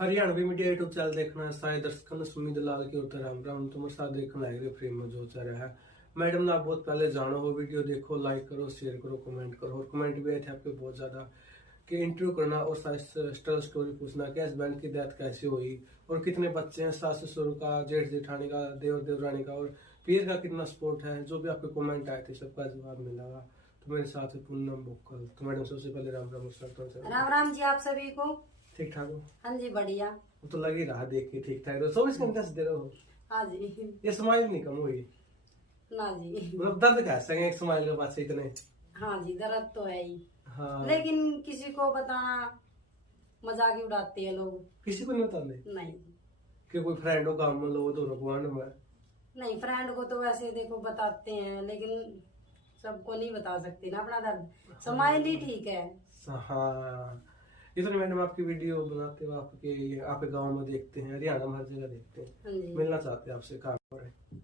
Haryanvi media YouTube channel देखना है सारे दर्शकों ने सुमित लाल के उत्तर राम राम तुम्हारे साथ देखने आएंगे फ्री में जो चल रहा है। मैडम ने आप बहुत पहले जानो हो, वीडियो देखो, लाइक करो, शेयर करो, कमेंट करो। और कमेंट भी आए थे आपके बहुत ज्यादा कि इंटरव्यू करना और स्ट्रगल स्टोरी पूछना कि हस्बैंड की डेथ कैसे हुई और कितने बच्चे हैं, सास ससुर का, जेठ जेठानी का, देवर देवरानी का और पीर का कितना सपोर्ट है। जो भी आपके कमेंट आए थे सबका जवाब मिला। तो मेरे साथ है पूनम बुक्कल। तो मैडम सबसे पहले राम राम राम राम जी, आप सभी को। ठीक ठाक हो? हाँ जी, बढ़िया। वो तो लग ही रहा देख के ठीक ठाक। 24 घंटे से दे रहे हो। हाँ जी। ये स्माइल नहीं कम हुई ना जी। मतलब दर्द कह सकें एक स्माइल के पास इतने। हाँ जी, दर्द तो है ही। हाँ, लेकिन किसी को बताना मजाक ही उड़ाते हैं लोग। किसी को नहीं बताते नहीं कि कोई फ्रेंड हो काम में लो तो भगवान में। नहीं, फ्रेंड को तो वैसे देखो बताते हैं, लेकिन सबको नहीं बता सकते ना अपना दर्द। स्माइल ही ठीक है। हाँ, इतने मैडम आपकी वीडियो बनाते हो, आपके गांव में देखते हैं, हरियाणा में हर जगह देखते हैं। हाँ जी। मिलना चाहते हैं आपसे, काम करें।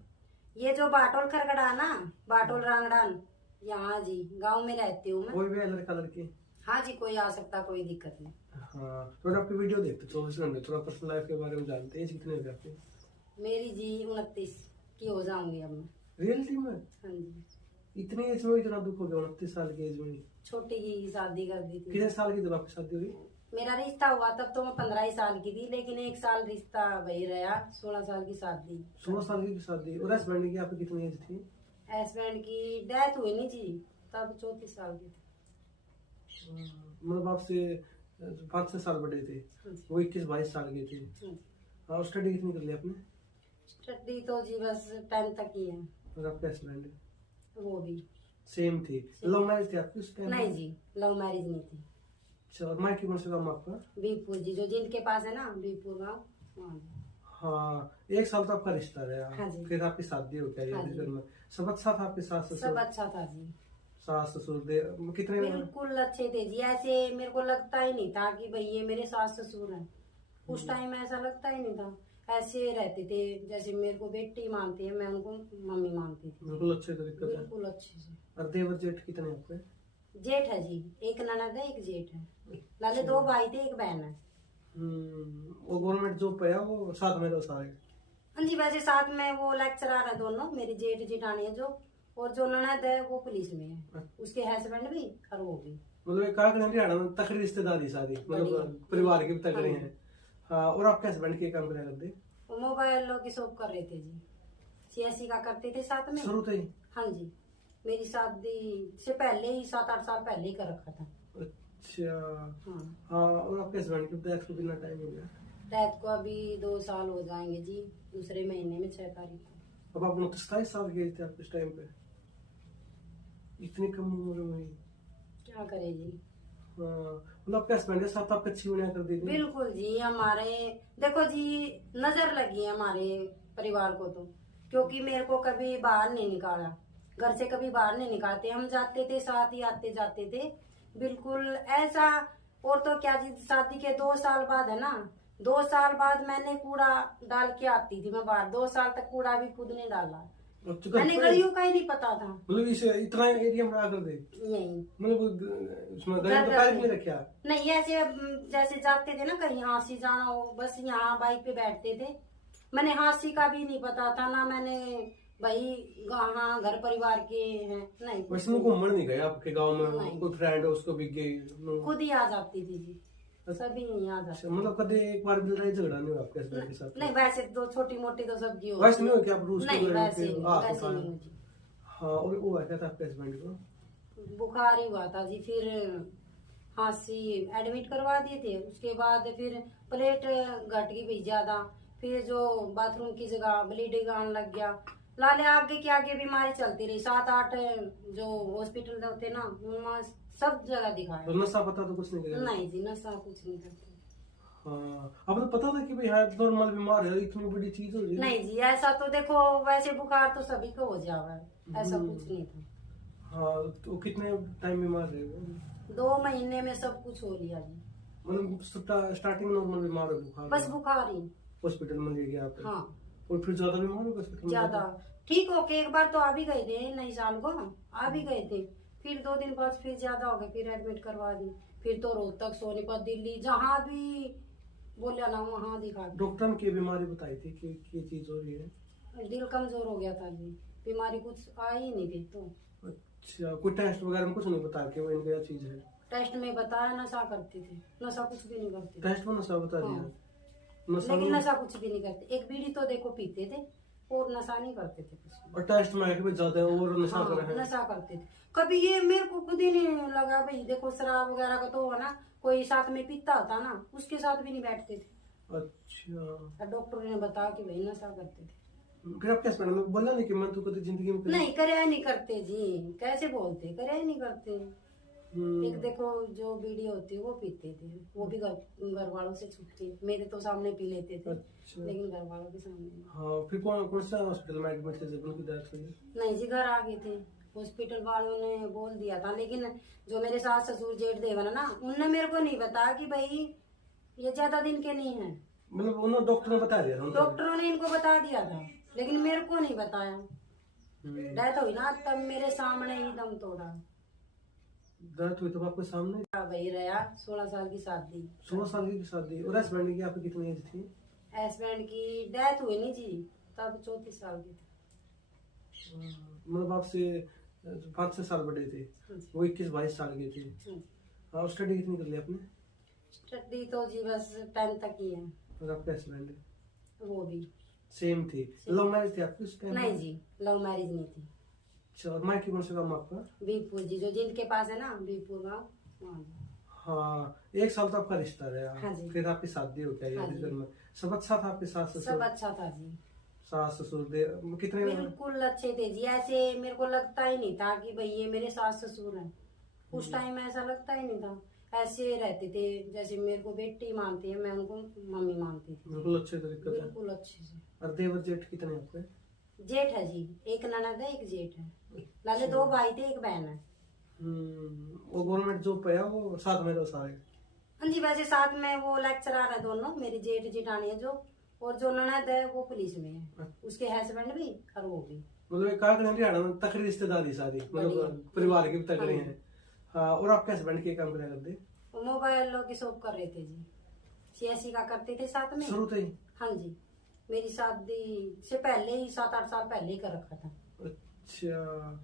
ये जो बाटोल खरगड़ा ना, बाटोल रांगड़ान, यहाँ जी गांव में रहती हूँ मैं। कोई भी है लड़का लड़की? हाँ जी, कोई आ सकता, कोई दिक्कत नहीं। हाँ, तो आपकी वीडियो देखते 24 घंटे, थोड़ा पर्सनल लाइफ के बारे में जानते हैं। कितने हो आपके? मेरी जी 29 की हो जाऊंगी अब मैं। रियलिटी में? हाँ जी। इतनी एज में इतना दुख हो गया? 29 साल की एज में? छोटी की शादी कर दी थी। कितने साल की जब आपकी शादी हुई? मेरा रिश्ता हुआ तब तो मैं 15 ही साल की थी, लेकिन 1 साल रिश्ता वही रहा। 16 साल की शादी। 16 साल की शादी। और हस्बैंड की आपकी कितनी एज थी? हस्बैंड की डेथ हुई नहीं जी, तब 34 साल की थी। मतलब आपसे 5-6 साल बड़े थे। वो 21-22 साल के थे। और स्टडी कितनी कर ली आपने? स्टडी तो जी बस 10 तक ही है। और आपके हस्बैंड? वो भी सेम थी। लव मैरिज थी आपकी उस टाइम? नहीं जी, लव मैरिज नहीं थी। अच्छा, और मायके कौन से गाँव में आपका? बीरपुर जी, जो जिनके पास है ना, बीरपुर गाँव। हाँ, 1 साल तो आपका रिश्ता रहा। हाँ जी। फिर आपकी शादी हो गई। हाँ जी। घर में सब अच्छा था? आपके सास सब ससुर? अच्छा था जी। सास ससुर कितने? बिल्कुल अच्छे थे जी। ऐसे मेरे को लगता ही नहीं था कि भाई ये मेरे सास ससुर हैं। उस टाइम ऐसा लगता ही नहीं था। ऐसे रहते थे जैसे मेरे को बेटी मानती है, मैं उनको मम्मी मानती थी। बिल्कुल अच्छे तरीके से। बिल्कुल अच्छे से। और देवर जेठ कितने आपके? जेठ है जी, एक ननद है, एक जेठ है। लाले 2 भाई थे, एक बहन है। वो गवर्नमेंट जॉब पे है? वो साथ में रहो सारे? हाँ जी, वैसे साथ में वो लेक्चरर है दोनों, मेरी जेठ जेठानी है जो, और जो ननद है वो पुलिस में है। उसके हस्बैंड भी और वो भी। मतलब एक हरियाणा में तकड़ी रिश्तेदारी सारी, मतलब परिवार की भी तकड़ी है। हाँ, और आपके हस्बैंड के काम करते? वो मोबाइल की शॉप कर रहे थे जी। सीएससी का करते थे साथ में। शुरू से ही? हाँ जी, मेरी शादी से पहले ही 7-8 साल पहले ही कर रखा था। अच्छा। हाँ। हाँ, और आपके हस्बैंड की डेथ को कितना टाइम हो गया? डेथ को अभी 2 साल हो जाएंगे जी, दूसरे महीने में 6 तारीख को। अब आप 27 साल के थे आप इस टाइम पे? इतनी कम उम्र में? क्या करे जी। हाँ, मतलब आपके हस्बैंड के साथ आप अच्छी बनिया कर दी थी? बिल्कुल जी। हमारे देखो जी, नजर लगी है हमारे परिवार को तो, क्योंकि मेरे को कभी बाहर नहीं निकाला, घर से कभी बाहर नहीं निकालते। हम जाते थे साथ ही, आते जाते थे बिल्कुल ऐसा। और तो क्या जी, शादी के 2 साल बाद है ना, 2 साल बाद मैंने कूड़ा डाल के आती थी मैं बाहर। 2 साल तक कूड़ा भी खुद ने डाला। मैंने गलियों का ही नहीं पता था। मतलब इस इतना एरिया में आकर दे? यही मतलब उसमें गली तो पैर नहीं रखा? नहीं, ऐसे जैसे जाते थे ना कहीं हांसी जाना हो, बस यहाँ बाइक पे बैठते थे। मैंने हांसी का भी नहीं पता था ना, मैंने भाई हाँ घर परिवार के हैं नहीं। वैसे में घूमने नहीं गए आपके गांव में? नहीं। कोई फ्रेंड हो उसको भी गई? खुद ही आ जाती थी जी, सभी नहीं आ जाते। मतलब कभी एक बार भी लड़ाई झगड़ा नहीं हुआ आपके हस्बैंड के साथ? नहीं, वैसे तो छोटी मोटी तो सबकी होती वैसे नहीं हो कि आप रूस नहीं, वैसे नहीं जी। हाँ, और वो क्या था आपके हस्बैंड को? बुखार ही हुआ था जी, फिर हांसी एडमिट करवा दिए थे। उसके बाद फिर प्लेट घट गई भी ज्यादा, फिर जो बाथरूम की जगह ब्लीडिंग आने लग गया। लाले आगे की आगे बीमारी चलती रही। 7-8 जो हॉस्पिटल होते ना, उनमें सब जगह दिखाया। तो नशा पता तो कुछ नहीं किया? नहीं जी, नशा कुछ नहीं करते। हाँ, अब तो पता था कि भाई है नॉर्मल बीमार है, इतनी बड़ी चीज हो रही है? नहीं जी, ऐसा तो देखो वैसे बुखार तो सभी को हो जावा है, ऐसा कुछ नहीं था। हाँ, तो कितने टाइम बीमार रहे वो? 2 महीने में सब कुछ हो लिया जी। मतलब स्टार्टिंग में नॉर्मल बीमार है, बुखार बस बुखार ही। हॉस्पिटल में ले गया आप? हाँ, और फिर ज्यादा बीमार हो गए? ज्यादा ठीक हो के एक बार तो आ भी गए थे, नई साल को आ भी गए थे। फिर 2 दिन बाद फिर ज्यादा हो गए, फिर एडमिट करवा दी। फिर तो रोहतक, सोनीपत, दिल्ली, जहाँ भी बोलिया ना वहाँ दिखा के। डॉक्टर ने क्या बीमारी बताई थी कि ये चीज हो रही है? दिल कमजोर हो गया था जी, बीमारी कुछ आ ही नहीं थी तो। अच्छा, कोई टेस्ट वगैरह में कुछ नहीं बता के वो इनका क्या चीज है? टेस्ट में बताया नशा करती थी, नशा कुछ भी नहीं करती। टेस्ट में नशा बता दिया? हाँ। नशा लेकिन में- नशा कुछ भी नहीं करते, एक बीड़ी तो देखो पीते थे और नशा नहीं करते थे कुछ भी। और टेस्ट में आके भी ज्यादा और नशा कर रहे हैं? नशा करते थे। कभी ये मेरे को खुद ही नहीं लगा भाई, देखो शराब वगैरह का तो हुआ ना, कोई साथ में पीता होता ना, उसके साथ भी नहीं बैठते थे। अच्छा, डॉक्टर ने बताया कि भाई नशा करते थे। फिर आप कैसे मैंने बोला नहीं कि मैं तो कभी जिंदगी में नहीं करे नहीं करते जी, कैसे बोलते, करे नहीं करते। एक देखो जो बीड़ी होती है वो पीते थे, वो भी घर वालों से छुप के, मेरे तो सामने पी लेते थे। अच्छा। लेकिन घर वालों के सामने नहीं। हाँ, फिर कौन सा हॉस्पिटल में एडमिट थे जब उनकी डेथ हुई? नहीं जी, घर आ गए थे, हॉस्पिटल वालों ने बोल दिया था, लेकिन जो मेरे सास ससुर जेठ देवर है ना, उनने मेरे को नहीं बताया कि भाई ये ज्यादा दिन के नहीं है। मतलब उन्होंने डॉक्टर ने बता दिया था उनको? डॉक्टरों ने इनको बता दिया था, लेकिन मेरे को नहीं बताया। डेथ हुई ना तब मेरे सामने ही दम तोड़ा। डेथ हुई तो आपके सामने? भाई रहा 16 साल की शादी। 16 साल की शादी। और हस्बैंड की आपकी कितनी एज थी? हस्बैंड की डेथ हुई नहीं जी, तब 34 साल की थी। मतलब आपसे 5-6 साल बड़े थे। वो 21-22 साल के थे। और स्टडी कितनी कर ली आपने? स्टडी तो जी बस 10 तक ही है। और आपके हस्बैंड? वो भी सेम थी। लव मैरिज थी आपकी उस टाइम? नहीं जी, लव मैरिज नहीं थी। अच्छा, और मायके कौन सा काम आपका? बीरपुर जी, जो जिंद के पास है ना, बीरपुर गाँव, वहाँ जी। हाँ, 1 साल तो आपका रिश्ता रहा। हाँ जी। फिर आपकी शादी हो गई? हाँ जी। में सब अच्छा था? आपके सास सब ससुर? अच्छा था जी, सास ससुर दे कितने? बिल्कुल अच्छे थे जी। ऐसे मेरे को लगता ही नहीं था कि भाई ये मेरे सास ससुर हैं। उस टाइम ऐसा लगता ही नहीं था। ऐसे रहते थे जैसे मेरे को बेटी मानती है, मैं उनको मम्मी मानती थी। बिल्कुल अच्छे तरीके से। बिल्कुल अच्छे से। और देवर जेठ कितने आपके? जेठ है जी, एक ननद है, एक जेठ है। लाले 2 भाई थे, एक बहन है। वो गवर्नमेंट जॉब पे है? वो साथ में रहो सारे? हाँ जी, वैसे साथ में वो लेक्चरर है दोनों, मेरी जेठ जेठानी है जो, और जो ननद है वो पुलिस में है, उसके हस्बैंड भी और वो भी। मतलब एक कहा हरियाणा में तकड़ी रिश्तेदारी सारी, मतलब परिवार की भी तकड़ी है। हाँ, और आपके हस्बैंड के काम करा करते? वो मोबाइलों की शॉप कर रहे थे जी, सीएससी का करते थे साथ में। शुरू से ही? हाँ जी, मेरी शादी से पहले ही 7-8 साल पहले ही कर रखा था। अच्छा।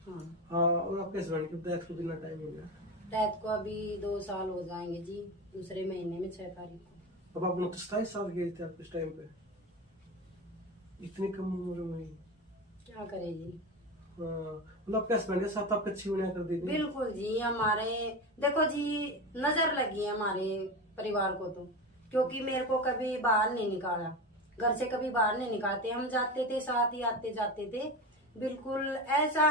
हाँ। हाँ, और आपके हस्बैंड की डेथ को कितना टाइम हो गया? डेथ को अभी 2 साल हो जाएंगे जी, दूसरे महीने में 6 तारीख को। अब आप 27 साल के थे आप इस टाइम पे? इतनी कम उम्र में? क्या करे जी। हाँ, मतलब आपके हस्बैंड के साथ आप अच्छी उन्हें कर दी थी? बिल्कुल जी, हमारे देखो जी नजर लगी है हमारे परिवार को तो, क्योंकि मेरे को कभी बाहर नहीं निकाला, घर से कभी बाहर नहीं निकालते, हम जाते थे साथ ही आते जाते थे, बिल्कुल ऐसा।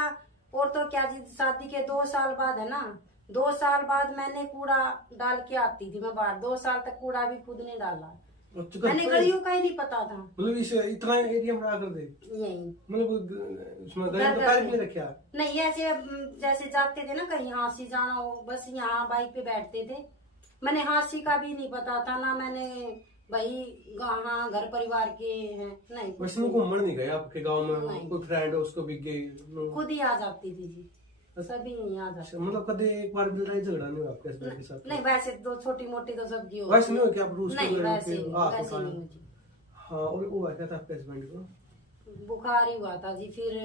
और तो क्या जी, शादी के 2 साल बाद है ना, 2 साल बाद मैंने कूड़ा डाल के आती थी मैं बाहर, 2 साल तक कूड़ा भी खुद ने डाला। मैंने गलियों का ही नहीं पता था। मतलब इस इतना एरिया में आकर दे? यही मतलब उसमें गली तो पार्क नहीं रखा? नहीं, ऐसे जैसे जाते थे ना कहीं हांसी जाना हो, बस यहाँ बाइक पे बैठते थे। मैंने हांसी का भी नहीं पता था ना, मैंने भाई हाँ घर परिवार के हैं नहीं। वैसे में घूमने नहीं गए आपके गांव में? नहीं। कोई फ्रेंड हो उसको भी गई? खुद ही आ जाती थी जी, सभी नहीं आ जाते। मतलब कभी एक बार भी लड़ाई झगड़ा नहीं हुआ आपके हस्बैंड के साथ? नहीं, वैसे तो छोटी मोटी तो सबकी हो। वैसे नहीं हो क्या आप रूस नहीं, को वैसे लड़के नहीं, हाथ वैसे उठाए? नहीं हो जी। हाँ, और वो क्या था आपके हस्बैंड को? बुखार ही हुआ था जी, फिर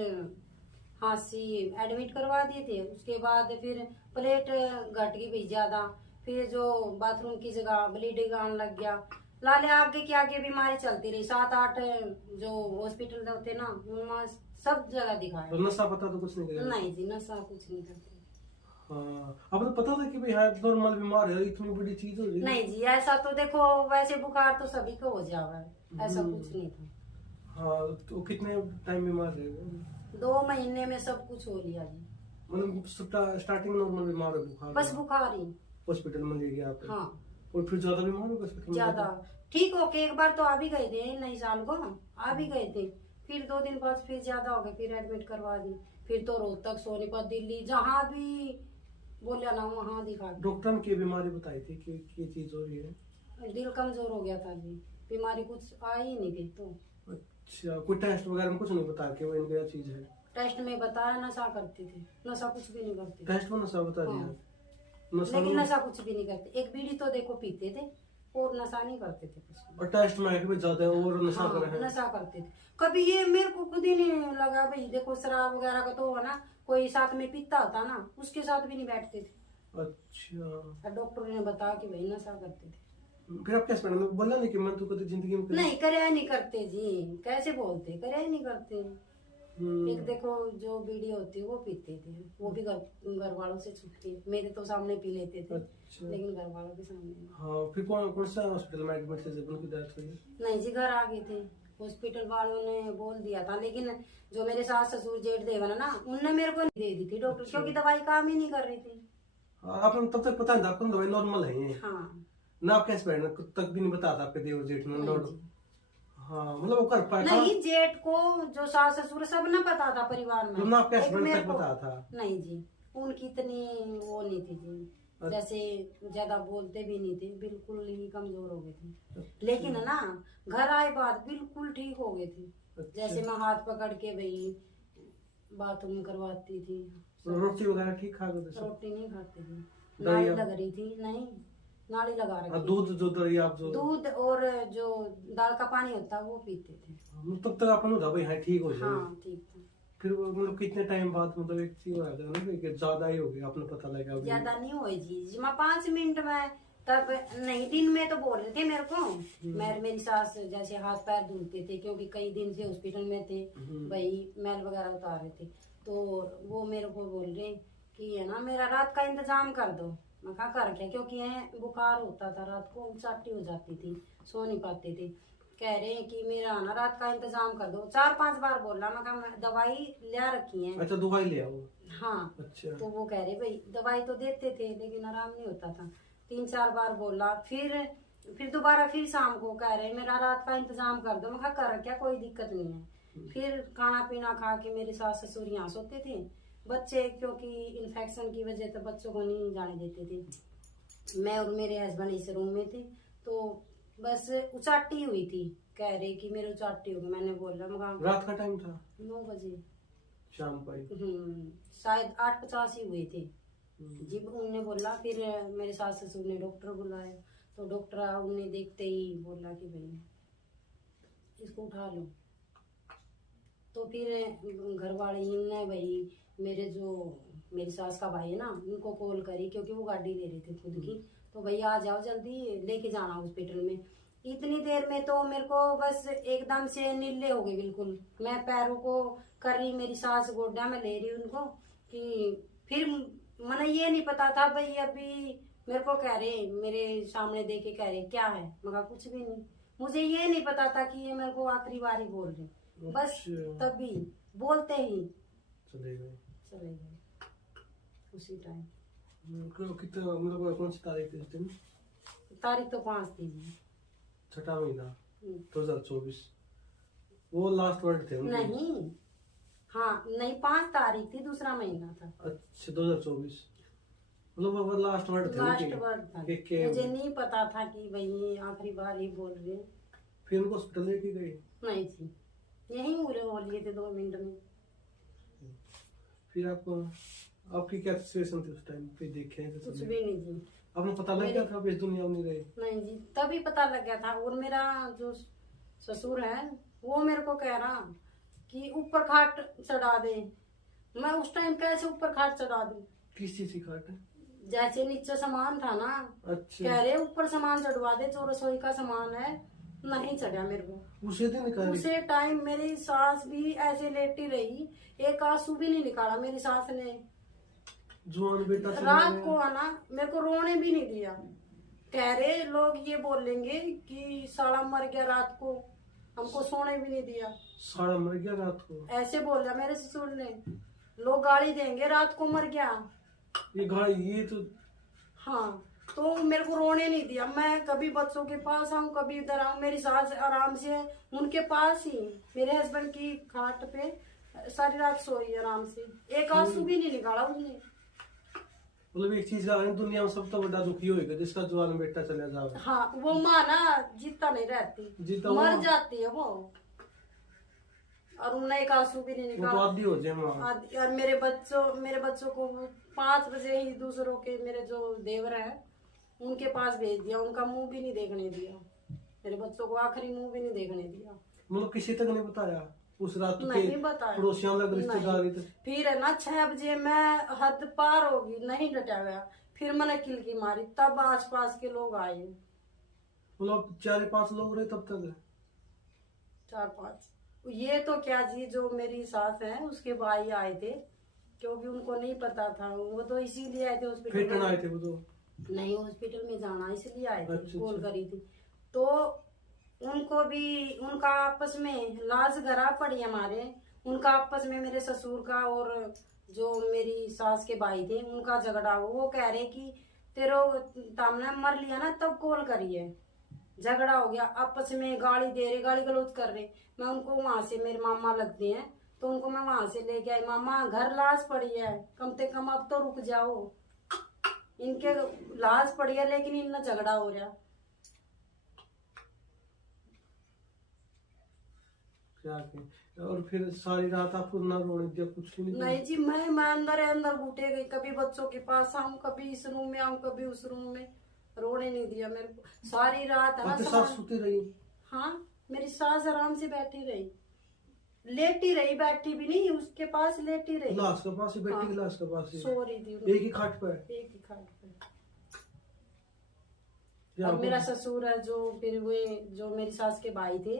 हांसी एडमिट करवा दिए थे। उसके बाद फिर प्लेट घट गई भी ज्यादा, फिर जो बाथरूम की जगह ब्लीडिंग आने लग गया। लाले आगे की आगे बीमारी चलती रही, 7-8 जो हॉस्पिटल होते ना उनमें सब जगह दिखाया। तो नशा पता तो कुछ नहीं किया? नहीं जी, नशा कुछ नहीं करते। हाँ, आपको पता था कि भाई हाँ नॉर्मल बीमार है, इतनी बड़ी चीज हो गई? नहीं जी, ऐसा तो देखो वैसे बुखार तो सभी को हो जावा है, ऐसा कुछ नहीं था। हाँ, तो कितने टाइम बीमार रहे? 2 महीने में सब कुछ हो लिया जी। मतलब स्टार्टिंग नॉर्मल बीमार है, बुखार बस बुखार ही। हॉस्पिटल में ले गया आप? हाँ, और फिर ज्यादा बीमार हो हॉस्पिटल में? ज्यादा ठीक होके एक बार तो आ भी गए थे, नई साल को आ भी गए थे, फिर 2 दिन बाद फिर ज्यादा हो गए, फिर एडमिट करवा दी। फिर तो रोहतक, सोनीपत, दिल्ली, जहाँ भी बोलिया ना वहाँ दिखा दी। डॉक्टर ने क्या बीमारी बताई थी कि ये चीज हो रही है? दिल कमजोर हो गया था जी, बीमारी कुछ आ ही नहीं थी तो। अच्छा, कोई टेस्ट वगैरह में कुछ नहीं बता के वो इनका क्या चीज है? टेस्ट में बताया नशा करते थे, नशा कुछ भी नहीं करते। टेस्ट में नशा बता दिया? हाँ। नशा लेकिन नशा कुछ भी नहीं करते, एक बीड़ी तो देखो पीते थे और नशा नहीं करते थे कुछ। और टेस्ट में भी ज्यादा और नशा कर रहे हैं। नशा करते थे। कभी ये मेरे को खुद ही नहीं लगा भाई, देखो शराब वगैरह का तो हो ना, कोई साथ में पीता होता ना, उसके साथ भी नहीं बैठते थे। अच्छा। डॉक्टर ने बताया कि भाई नशा करते थे। फिर आप कैसे मैडम बोला नहीं कि मैं तो कभी जिंदगी में नहीं करे नहीं करते जी, कैसे बोलते, करे नहीं करते। एक देखो जो बीड़ी होती है वो पीते थे, वो भी घर वालों से छुप के, मेरे तो सामने पी लेते थे। अच्छा। लेकिन घर वालों के सामने नहीं। हाँ, फिर कौन सा हॉस्पिटल में एडमिट थे जब उनकी डेथ हुई? नहीं जी, घर आ गए थे। हॉस्पिटल वालों ने बोल दिया था, लेकिन जो मेरे सास ससुर जेठ देवन है ना, उनने मेरे को दे दी थी डॉक्टर, क्योंकि दवाई काम ही नहीं कर रही थी। आपने तब तक पता था आपको दवाई नॉर्मल है ये? हाँ ना आप कैसे बैठना तक भी नहीं बताया था आपके देवर जेठ ने? हाँ, मतलब वो कर पाया नहीं, जेठ को जो सास ससुर सब न पता था परिवार में। ना आप कैसे एक बैठ मेरे तक को बताया था? नहीं जी, उनकी इतनी वो नहीं थी जी, जैसे ज्यादा बोलते भी नहीं थे, बिल्कुल ही कमजोर हो गए थे। लेकिन ना घर आए बाद बिल्कुल ठीक हो गए थे। जैसे मैं हाथ पकड़ के भाई बाथरूम करवाती थी। रोटी वगैरह ठीक खा गए? रोटी नहीं खाती थी, नाली लग रही थी। नहीं, नाली लगा रखी। दूध जो दही आप जो दूध और जो दाल का पानी होता है वो पीते थे। तब तक आपने था भाई हाँ ठीक हो जाए? हाँ ठीक था। फिर मतलब कितने टाइम बाद मतलब एक चीज हो जाता है ना कि ज्यादा ही हो गया, आपने पता लगा? ज्यादा नहीं हुई जी, मैं 5 मिनट में तब नहीं, दिन में तो बोल रहे थे मेरे को। मेरी सास जैसे हाथ पैर धुलते थे, क्योंकि कई दिन से हॉस्पिटल में थे भाई, मैल वगैरह उतार रहे थे, तो वो मेरे को बोल रहे कि है ना मेरा रात का इंतजाम कर दो। मैं कहा कर क्या, क्योंकि बुखार होता था, रात को उचाटी हो जाती थी, सो नहीं पाते थे। कह रहे हैं कि मेरा ना रात का इंतजाम कर दो। 4-5 बार बोला। मैं कहा दवाई ले रखी है। अच्छा, दवाई ले आओ। हाँ। अच्छा। तो वो कह रहे भाई दवाई तो देते थे लेकिन आराम नहीं होता था। 3-4 बार बोला, फिर दोबारा फिर शाम को कह रहे मेरा रात का इंतजाम कर दो। मैं कहा कर क्या, कोई दिक्कत नहीं है। फिर खाना पीना खा के मेरे सास ससुर यहाँ सोते थे। बच्चे क्योंकि इन्फेक्शन की वजह से बच्चों को नहीं जाने देते थे। मैं और मेरे हस्बैंड इस रूम में थे, तो बस उचाटी हुई थी। कह रहे कि मेरे उचाटी हो गई। मैंने बोला रात का टाइम था? 9 बजे शाम को? शायद 8:50 ही हुए थे। जब उनने बोला, फिर मेरे सास ससुर ने डॉक्टर बुलाया, तो डॉक्टर उन्हें देखते ही बोला कि भाई इसको उठा लो। तो फिर घर वाले ने भाई मेरी सास का भाई है ना, उनको कॉल करी, क्योंकि वो गाड़ी ले रहे थे खुद की। तो भैया आ जाओ जल्दी, लेके जाना हॉस्पिटल में। इतनी देर में तो मेरे को बस एकदम से नीले हो गए बिल्कुल। मैं पैरों को कर रही, मेरी सास गोड्या में ले रही उनको, कि फिर मैंने ये नहीं पता था भाई। अभी मेरे को कह रहे, मेरे सामने देखे कह रहे क्या है। मैं कहा कुछ भी नहीं। मुझे ये नहीं पता था कि ये मेरे को आखिरी बार ही बोल रहे। बस तभी बोलते ही चले गए उसी टाइम। कितना मतलब कौन सी तारीख थी उस दिन? तारीख तो 5 थी जी, 6वां महीना 2024। वो लास्ट वर्ड थे उनके? नहीं, हाँ नहीं, 5 तारीख थी, दूसरा महीना था। अच्छा, 2024 मतलब वो लास्ट वर्ड थे? लास्ट वर्ड था। मुझे नहीं पता था कि भाई आखिरी बार ही बोल रहे। फिर उनको हॉस्पिटल लेके गए? नहीं जी, यही पूरे हो लिए थे 2 मिनट में। फिर आपकी क्या सिचुएशन थी उस टाइम पे? देखे कुछ भी नहीं जी। आपने पता लग गया था आप इस दुनिया में नहीं रहे? नहीं जी, तभी पता लग गया था। और मेरा जो ससुर है वो मेरे को कह रहा कि ऊपर खाट चढ़ा दे। मैं उस टाइम कैसे ऊपर खाट चढ़ा दूं? किस चीज की खाट? जैसे नीचे सामान था ना। अच्छा। कह रहे ऊपर सामान चढ़वा दे, जो रसोई का सामान है। नहीं चढ़ा मेरे को। उसे टाइम मेरी सास भी ऐसे लेटी रही, एक आंसू भी नहीं निकाला मेरी सास ने। जवान बेटा रात को आना, मेरे को रोने भी नहीं दिया। कह रहे लोग ये बोलेंगे कि साला मर गया रात को, हमको सोने भी नहीं दिया। साला मर गया रात को? ऐसे बोला मेरे ससुर ने। लोग गाली देंगे रात को मर गया। ये तो हाँ, तो मेरे को रोने नहीं दिया। मैं कभी बच्चों के पास आऊँ, कभी इधर आऊँ। मेरी सास आराम से उनके पास ही मेरे हस्बैंड की खाट पे सारी रात सोई आराम से, एक आंसू भी नहीं निकाला उसने। मतलब एक चीज का दुनिया में सबसे बड़ा दुखी होएगा जिसका जवान बेटा चला जाए। हाँ, वो माँ ना जीता नहीं रहती, मर जाती है वो। और उन्हें एक आंसू भी नहीं निकाला। तो आदि हो जाए माँ। और मेरे बच्चों को 5 बजे ही दूसरों के, मेरे जो देवर है उनके पास भेज दिया, उनका मुंह भी नहीं देखने दिया, मेरे बच्चों को आखिरी मुंह भी नहीं देखने दिया। मतलब किसी तक नहीं बताया उस रात नहीं बताया, पड़ोसियों तक, रिश्तेदारी तक? फिर है ना 6 बजे मैं हद पार होगी, नहीं डटा गया, फिर मैंने किलकी मारी, तब आसपास के लोग आए। मतलब 4-5 लोग रहे तब तक? 4-5, ये तो क्या जी, जो मेरी सास है उसके भाई आए थे, क्योंकि उनको नहीं पता था, वो तो इसीलिए आए थे हॉस्पिटल में। आए थे वो तो? नहीं, हॉस्पिटल में जाना इसलिए आए थे। अच्छा, कॉल अच्छा। करी थी तो उनको भी, उनका आपस में लाज गरा पड़ी हमारे, उनका आपस में, मेरे ससुर का और जो मेरी सास के भाई थे उनका झगड़ा हुआ। वो कह रहे कि तेरो तामने मर लिया ना तब कॉल करिए, झगड़ा हो गया आपस में, गाली दे रहे, गाली गलौज कर रहे। मैं उनको वहां से, मेरे मामा लगते हैं तो उनको मैं वहां से लेके आई, मामा घर लाश पड़ी है, कम से कम अब तो रुक जाओ, इनके लाश पड़ी है लेकिन इनमें झगड़ा हो रहा। क्या के? और फिर सारी रात आपको ना रोने दिया, कुछ नहीं? नहीं जी, मैं अंदर घुटे गई, कभी बच्चों के पास आऊं, कभी इस रूम में आऊं, कभी उस रूम में, रोने नहीं दिया मेरे को सारी रात। है ना, सास सोती रही? हाँ, मेरी सास आराम से बैठी रही, लेटी रही, बैठी भी नहीं, उसके पास लेटी रही, लाश के पास ही बैठी? हाँ, लाश के पास ही सो रही थी, एक ही खाट पर? एक ही खाट पे। और मेरा ससुर है जो, फिर वे जो मेरी सास के भाई थे,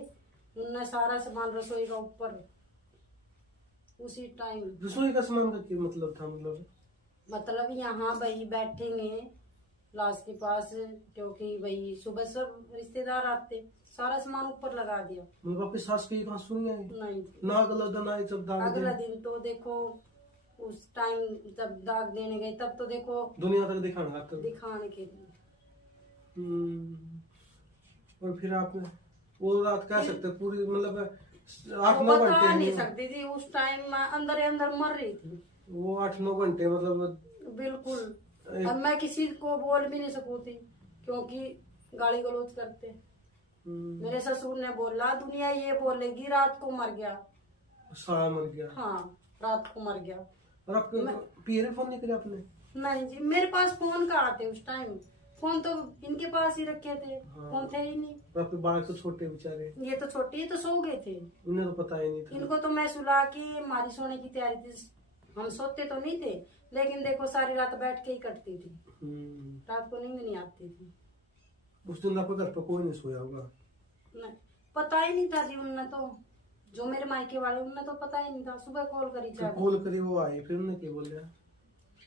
उनने सारा सामान रसोई का ऊपर उसी टाइम। रसोई का सामान का क्या मतलब था? मतलब यहाँ भाई बैठेंगे लाश के पास, क्योंकि भाई सुबह सब रिश्तेदार आते, सारा सामान ऊपर लगा दिया। मतलब आपकी सास की कहाँ सुनी है? नहीं, ना अगला दिन आए जब दाग अगला दिन तो देखो, उस टाइम जब दाग देने गए तब तो देखो दुनिया तक दिखाने के लिए। और फिर आपने वो रात कह सकते पूरी, मतलब 8-9 वो बता घंटे नहीं सकती थी, उस टाइम मैं अंदर ही अंदर मर रही थी। वो 8-9 घंटे मतलब बिल्कुल। अब मैं किसी को बोल भी नहीं सकूं थी, क्योंकि गाली गलौज करते। मेरे ससुर ने बोला, दुनिया ये बोलेगी रात को मर गया, साला मर गया। हाँ, रात को मर गया। और आपके पीरे फोन नहीं किया आपने? नहीं जी, मेरे पास फोन कहाँ थे उस टाइम, फोन तो इनके पास ही रखे थे। हाँ। फोन थे ही नहीं। और आपके बाल तो छोटे बेचारे, ये तो छोटे, ये तो सो गए थे, उन्हें तो पता ही नहीं था। इनको तो मैं सुला के हमारी सोने की तैयारी थी, हम सोते तो नहीं थे, लेकिन देखो सारी रात बैठ के ही कटती थी, रात को नींद नहीं आती थी। उस दिन आपके घर पर कोई नहीं सोया होगा? नहीं, पता ही नहीं था जी, उनने तो, जो मेरे मायके वाले, उनने तो पता ही नहीं था। सुबह कॉल करी, कॉल करी, वो आए, फिर उन्होंने क्या बोला?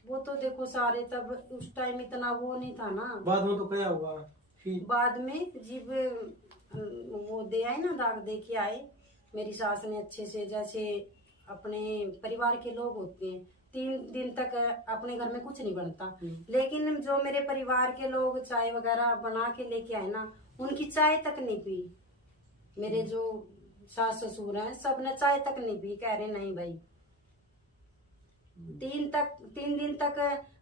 वो तो देखो सारे, तब उस टाइम इतना वो नहीं था ना। बाद में तो क्या हुआ? बाद में जब वो दे आए ना, दाग दे के आए, मेरी सास ने अच्छे से, जैसे अपने परिवार के लोग होते हैं, 3 दिन तक अपने घर में कुछ नहीं बनता, लेकिन जो मेरे परिवार के लोग चाय वगैरह बना के लेके आए ना, उनकी चाय तक नहीं पी। मेरे जो सास ससुर हैं, सबने चाय तक नहीं पी, कह रहे नहीं भाई, 3 दिन तक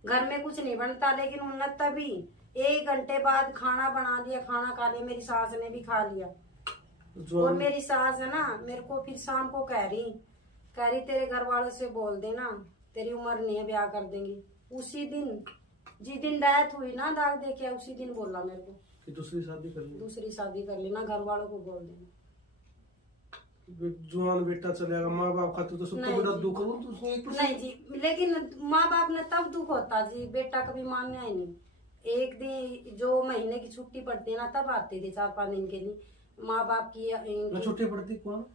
घर में कुछ नहीं बनता, लेकिन उन्होंने तभी 1 घंटे बाद खाना बना लिया, खाना खा लिया, मेरी सास ने भी खा लिया। और मेरी सास है ना, मेरे को फिर शाम को कह रही तेरे घर वालों से बोल देना, तेरी उम्र नहीं है, ब्याह कर देंगे। उसी दिन, जिस दिन डेथ हुई ना, दाग देके, उसी दिन बोला मेरे को कि दूसरी शादी कर लेना, घर वालों को बोल देना। जवान बेटा चलेगा, माँ बाप खाते तो सबको बड़ा दुख हो। नहीं जी, लेकिन माँ बाप ने तब दुख होता जी, बेटा कभी मानना ही नहीं। एक दिन जो महीने की छुट्टी पड़ती है ना, तब आते थे 4-5 दिन के लिए माँ बाप की छुट्टी पड़ती। कौन?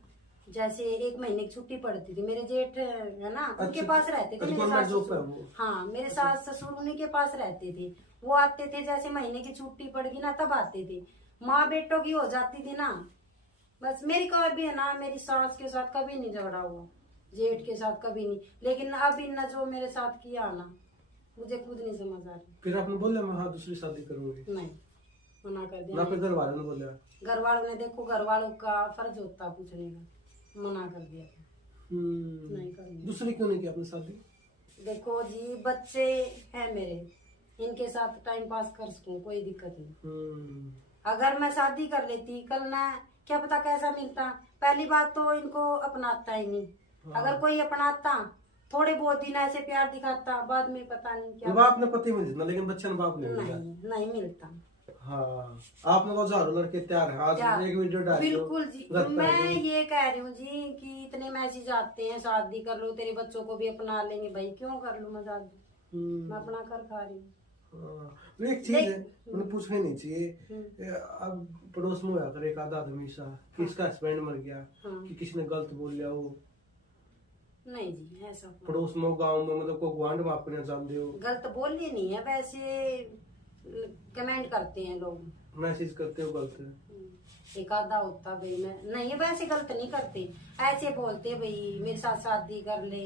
जैसे 1 महीने की छुट्टी पड़ती थी, मेरे जेठ है ना, उनके पास रहते थे मेरे सास ससुर। हाँ, मेरे सास ससुर उन्हीं के पास रहते थे, वो आते थे, जैसे महीने की छुट्टी पड़गी ना तब आते थे। माँ बेटों की हो जाती थी ना, बस। मेरी कभी है ना, मेरी सास के साथ कभी नहीं झगड़ा हुआ, जेठ के साथ कभी नहीं, लेकिन अब इन जो मेरे साथ किया ना, मुझे खुद नहीं समझ आ रही। फिर आपने बोला मैं हाँ दूसरी शादी करूंगी? नहीं, मना कर दिया। घर वालों ने बोला? घर वालों ने, देखो घर वालों का फर्ज होता पूछने का, मना कर दिया था। नहीं करनी। दूसरी क्यों नहीं की आपने शादी? देखो जी, बच्चे हैं मेरे, इनके साथ टाइम पास कर सकूं, कोई दिक्कत नहीं। अगर मैं शादी कर लेती, कल ना क्या पता कैसा मिलता। पहली बात तो इनको अपनाता ही नहीं। अगर कोई अपनाता थोड़े बहुत दिन ऐसे प्यार दिखाता, बाद में पता नहीं क्या। बाप ने पति मिल जाता लेकिन बच्चे ने बाप नहीं मिलता। नहीं मिलता। हाँ, आपने कहा हजारों लड़के तैयार है, आज एक वीडियो डाल दो। बिल्कुल जी, मैं ये कह रही हूँ जी कि इतने मैसेज आते हैं शादी कर लो, तेरे बच्चों को भी अपना लेंगे। भाई क्यों कर लूँ मैं शादी, मैं अपना कर खा रही हूँ। तो एक चीज है उन्हें पूछना नहीं चाहिए, अब पड़ोस में हुआ करे एक आधा आदमी सा कि इसका हस्बैंड मर गया, कि किसी ने गलत बोल लिया हो। नहीं जी ऐसा पड़ोस में गांव में मतलब को गुआंढ में आप नहीं जानते हो, गलत बोलनी नहीं है, वैसे कमेंट करते हैं लोग, मैसेज करते हो गलत। एक आधा होता भाई मैं नहीं, वैसे गलत नहीं करते, ऐसे बोलते भाई मेरे साथ शादी कर ले,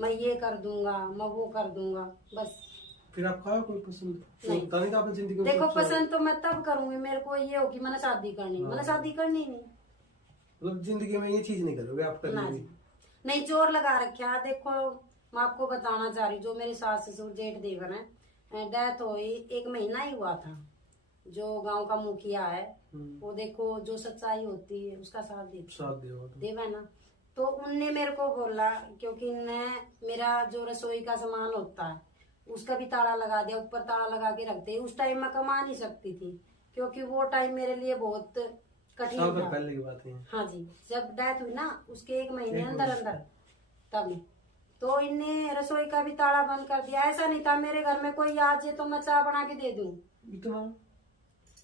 मैं ये कर दूंगा, मैं वो कर दूंगा, बस। फिर आपका कोई पसंद नहीं, नहीं आपने जिंदगी में देखो पसंद तो मैं तब करूंगी मेरे को ये हो कि मैंने शादी करनी, मैंने शादी करनी नहीं, मतलब जिंदगी में ये चीज नहीं करोगे आप करेंगे नहीं। जोर लगा रखा। देखो मैं आपको बताना चाह रही, जो मेरे सास ससुर जेठ देवर हैं, डेथ हुई 1 महीना ही हुआ था। जो गांव का मुखिया है वो देखो जो सच्चाई होती है उसका साथ देवा ना। तो उनने मेरे को बोला, क्योंकि ने मेरा जो रसोई का सामान होता है उसका भी ताला लगा दिया, ऊपर ताला लगा के रखते। उस टाइम मैं कमा नहीं सकती थी, क्योंकि वो टाइम मेरे लिए बहुत कठिन था। पहले की बात है। हाँ जी, जब डेथ हुई ना उसके 1 महीने अंदर तभी तो इनने रसोई का भी ताला बंद कर दिया। ऐसा नहीं था मेरे घर में कोई आ जाए तो मैं चाय बना के दे दूं, इतना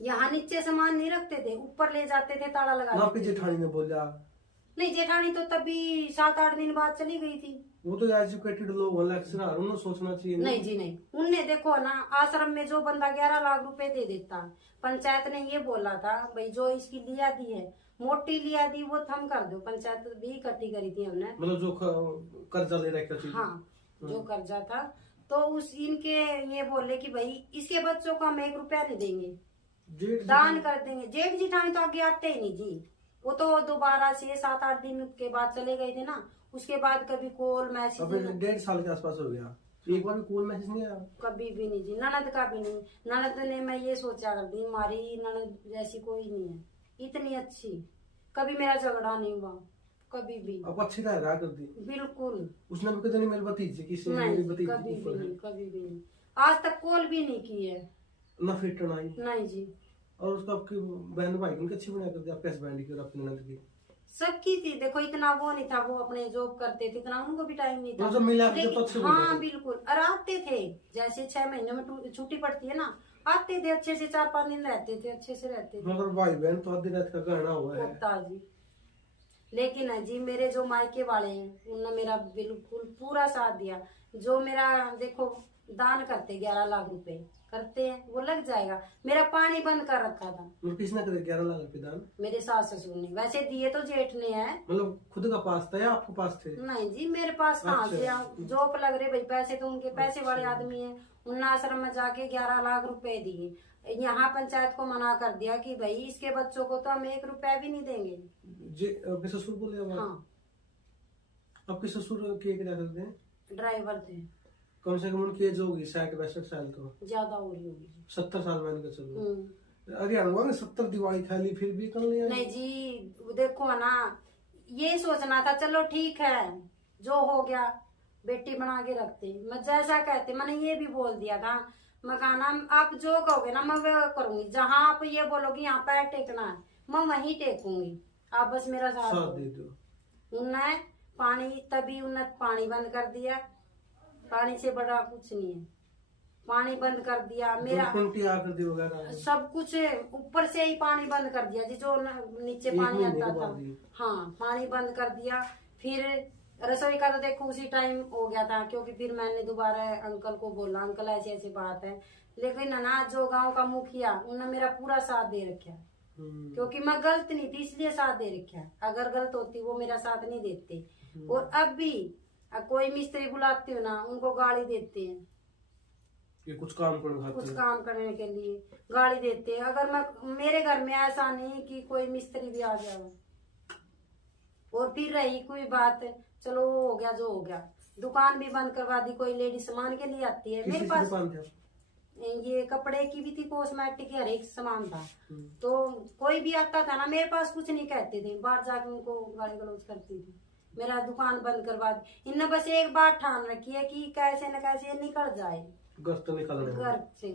यहाँ नीचे सामान नहीं रखते थे, ऊपर ले जाते थे ताला लगा के। जेठानी ने बोला नहीं, जेठानी तो तभी 7-8 दिन बाद चली गई थी। वो तो एजुकेटेड लोग लेक्चरर, उन्हें सोचना चाहिए। नहीं जी नहीं, उनने देखो ना आश्रम में जो बंदा 11 लाख रुपए दे देता, पंचायत ने ये बोला था भाई जो इसकी लिया दी है, मोटी लिया दी वो थम कर दो। पंचायत भी इकट्ठी करी थी हमने, मतलब जो कर्जा ले रखा थी। हाँ, जो कर्जा था, तो उस इनके ये बोले कि भाई इसके बच्चों को हम 1 रुपया नहीं देंगे, दान कर देंगे। जेठ जिठानी तो आगे आते ही नहीं जी, वो तो दोबारा से 7-8 दिन के बाद चले गए थे ना, उसके बाद कभी कॉल मैसेज। 1.5 साल के आसपास हो गया, एक बार भी कॉल मैसेज नहीं आया कभी भी नहीं जी, ननद का भी नहीं। ननद ने मैं ये सोचा करती हमारी ननद जैसी कोई नहीं है, इतनी अच्छी, कभी मेरा झगड़ा नहीं हुआ कभी भी। अब अच्छी रहा करती बिल्कुल, उसने भी कभी मेरी भतीजी किसी ने मेरी भतीजी कभी भी नहीं, कभी भी नहीं, आज तक कॉल भी नहीं की है ना, फिट नहीं जी। और उसका आपकी बहन भाई उनकी अच्छी बना करती, आपके हस्बैंड की और अपनी ननद की सबकी थी। देखो इतना वो नहीं था, वो अपने जॉब करते थे, इतना उनको भी टाइम नहीं था। हाँ बिल्कुल, और आते थे जैसे 6 महीने में छुट्टी पड़ती है ना, आते थे अच्छे से, 4-5 दिन रहते थे, अच्छे से रहते थे। मगर भाई बहन तो आधी रात का गहना हुआ है जी। लेकिन है जी मेरे जो मायके वाले हैं उन्होंने मेरा बिल्कुल पूरा साथ दिया। जो मेरा देखो दान करते 11 लाख रुपए करते हैं, वो लग जाएगा। मेरा पानी बंद कर रखा था। किसने करे 11 लाख रुपए दान? मेरे सास ससुर ने। वैसे दिए तो जेठ ने है। मतलब खुद का पास था या आपके पास थे? नहीं जी, मेरे पास कहाँ से, जॉब लग रहे भाई, पैसे तो उनके पैसे वाले आदमी है। उन्होंने आश्रम में जाके 11 लाख रुपए दिए। यहाँ पंचायत को मना कर दिया कि भाई इसके बच्चों को तो हम 1 रुपया भी नहीं देंगे। जी, आपके ससुर बोले? हाँ। आपके ससुर क्या करते हैं? ड्राइवर थे। कम से कम उनकी एज होगी 60-62 साल तो ज्यादा हो रही होगी, 70 साल मान के चलो। अरे अनुमान 70 दिवाली खाली फिर भी कल नहीं जी। देखो ना, ये सोचना था चलो ठीक है जो हो गया बेटी बना के रखते, मैं जैसा कहते, मैंने ये भी बोल दिया था, मैं कहा ना आप जो कहोगे ना मैं वो करूंगी, जहाँ आप ये बोलोगी यहाँ पैर टेकना है मैं वहीं टेकूंगी, आप बस मेरा साथ दे दो। उन्होंने पानी, तभी उन्होंने पानी बंद कर दिया। पानी से बड़ा कुछ नहीं है, पानी बंद कर दिया। मेरा सब कुछ ऊपर से ही पानी बंद कर दिया जी, जो नीचे पानी आता था। हाँ, पानी बंद कर दिया। फिर रसोई का तो देखो उसी टाइम हो गया था, क्योंकि फिर मैंने दोबारा अंकल को बोला, अंकल ऐसी ऐसी बात है। लेकिन ना जो गांव का मुखिया उन्होंने मेरा पूरा साथ दे रखा, क्योंकि मैं गलत नहीं थी इसलिए साथ दे रखा। अगर गलत होती वो मेरा साथ नहीं देते। और अब भी कोई मिस्त्री बुलाती हो ना, उनको गाली देते हैं कि कुछ काम करने के लिए गाली देते हैं। अगर मैं, मेरे घर में ऐसा नहीं कि कोई मिस्त्री भी आ जाए। और फिर रही कोई बात, चलो वो हो गया जो हो गया, दुकान भी बंद करवा दी। कोई लेडी सामान के लिए आती है मेरे पास, ये कपड़े की भी थी, कॉस्मेटिक हर एक सामान था। तो कोई भी आता था ना मेरे पास कुछ नहीं कहते थे, बाहर जाके उनको गाली गलौज करती थी। मेरा दुकान बंद करवा दी। इनने बस एक बात ठान रखी है कि कैसे न कैसे ये निकल जाए घर तो निकलने घर से।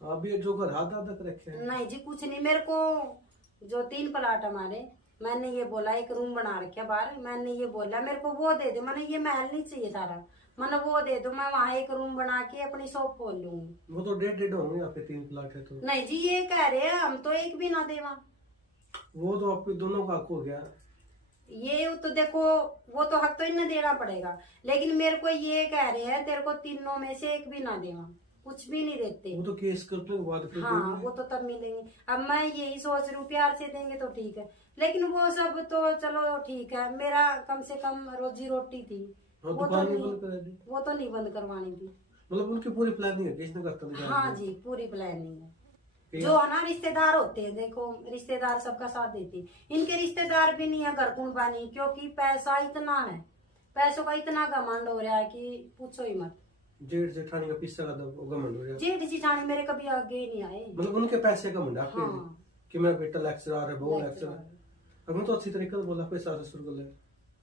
अभी जो घर हाथ आधा कर रखे हैं। नहीं जी कुछ नहीं, मेरे को जो 3 प्लाट हमारे, मैंने ये बोला एक रूम बना रखा बाहर, मैंने ये बोला मेरे को वो दे दो, मैंने ये महल नहीं चाहिए तारा, मैंने वो दे दो, मैं वहाँ एक रूम बना के अपनी शॉप खोल लूंगी। वो तो 1.5 होंगे आपके 3 प्लाट है तो। नहीं जी ये कह रहे हैं हम तो एक भी ना देवा। वो तो आपके दोनों का हक हो गया। ये तो देखो वो तो हक तो इन्हें देना पड़ेगा, लेकिन मेरे को ये कह रहे हैं तेरे को तीनों में से एक भी ना देवा, कुछ भी नहीं देते। वो तो केस करने के बाद फिर हाँ वो तो तब मिलेंगे। अब मैं यही सोच रही हूँ प्यार से देंगे तो ठीक है, लेकिन वो सब तो चलो ठीक है, मेरा कम से कम रोजी रोटी थी, हाँ, वो तो दुकान ही नहीं, बंद करा दी। वो तो नहीं बंद करवानी थी। मतलब उनकी पूरी प्लानिंग है किसने करता था। हाँ जी पूरी प्लानिंग है। जो है ना रिश्तेदार होते हैं, देखो रिश्तेदार सबका साथ देते हैं, इनके रिश्तेदार भी नहीं है घर कुंबानी, क्योंकि पैसा इतना है, पैसों का इतना घमंड हो रहा है कि पूछो ही मत। जेठ जेठानी का पिस्सा का घमंड हो रहा है। जेठ जेठानी मेरे कभी आगे ही नहीं आए। मतलब उनके पैसे का घमंड आपके हाँ। कि मेरा बेटा लेक्चरर है, वो लेक्चरर है। अब तो अच्छी तरीके से बोला कोई सास ससुर को ले।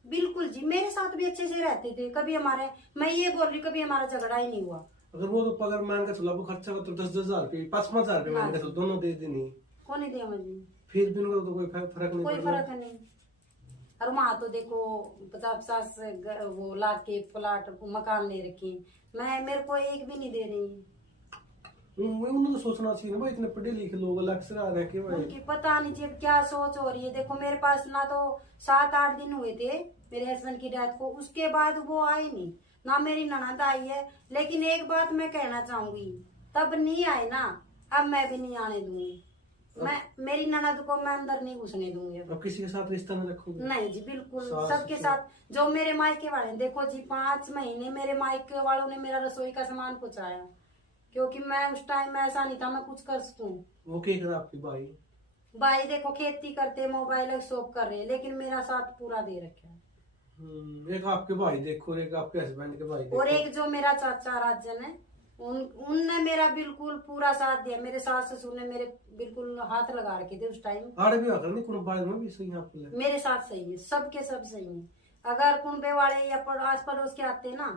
बिल्कुल जी मेरे साथ भी अच्छे से रहते थे, कभी हमारे, मैं ये बोल रही कभी हमारा झगड़ा ही नहीं हुआ। अगर वो तो अगर मान के चलो खर्चा तो 10-10 हजार रुपये 5-5 हजार रुपये मान के चलो दोनों दे देनी, कौन नहीं दिया मुझे, फिर भी उनको तो कोई फर्क नहीं कोई पड़ता। फर्क नहीं। और वहाँ तो देखो 50-50 वो ला के प्लाट मकान ले रखे, मैं मेरे को एक भी नहीं दे रही। उन्होंने तो सोचना चाहिए ना भाई, इतने पढ़े लिखे लोग लेक्चरर है कि भाई। उनकी पता नहीं जी अब क्या सोच हो रही है। देखो मेरे पास ना तो 7-8 दिन हुए थे मेरे हस्बैंड की डेथ को, उसके बाद वो आए नहीं, ना मेरी ननद आई है। लेकिन एक बात मैं कहना चाहूंगी, तब नहीं आए ना, अब मैं भी नहीं आने दूंगी। मैं मेरी ननद को मैं अंदर नहीं घुसने दूंगी। अब किसी के साथ रिश्ता नहीं रखोगे? नहीं जी बिल्कुल, सास सबके ससुर। साथ। जो मेरे मायके वाले देखो जी 5 महीने मेरे मायके वालों ने मेरा रसोई का सामान पहुंचाया, क्योंकि मैं उस टाइम में ऐसा नहीं था मैं कुछ कर सकूं। वो क्या कर आपके भाई? भाई देखो खेती करते, मोबाइल शॉप कर रहे, लेकिन मेरा साथ पूरा दे रखा है। एक आपके भाई देखो, एक आपके हस्बैंड के भाई देखो। और एक जो मेरा चाचा राजन है, उनने मेरा बिल्कुल पूरा साथ दिया। मेरे सास ससुर ने मेरे बिल्कुल हाथ लगा रखे थे उस टाइम। आड़े भी आकर नहीं कुछ बारे में भी सही आपको लगे? मेरे साथ सही है, सबके सब सही है। अगर कुंबे वाले या आस पड़ोस के आते ना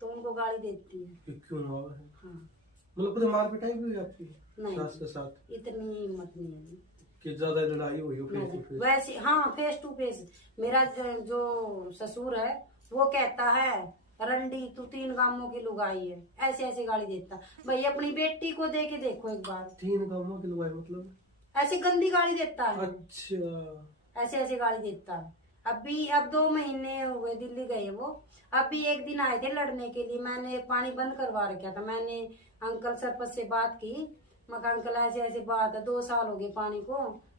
तो उनको गाली देती है। कि क्यों ना हुआ है? हाँ। मतलब कभी मार पिटाई भी हुई आपकी नहीं सास के साथ? इतनी हिम्मत नहीं है कि ज्यादा लड़ाई हुई हो फेस टू फेस? वैसे हाँ फेस टू फेस। मेरा जो ससुर है वो कहता है रंडी तू 3 गांवों की लुगाई है, ऐसे ऐसे गाली देता। भाई अपनी बेटी को दे के देखो एक बार। 3 गांवों की लुगाई मतलब? ऐसी गंदी गाली देता है। अच्छा। ऐसे ऐसे गाली देता है। अब 2 महीने हुए दिल्ली गए वो, अभी एक दिन आए थे लड़ने के लिए। मैंने पानी बंद करवा रखा था, मैंने अंकल सरपंच से बात की, मैं कहा अंकल ऐसे ऐसे बात है, 2 साल हो गए पानी को,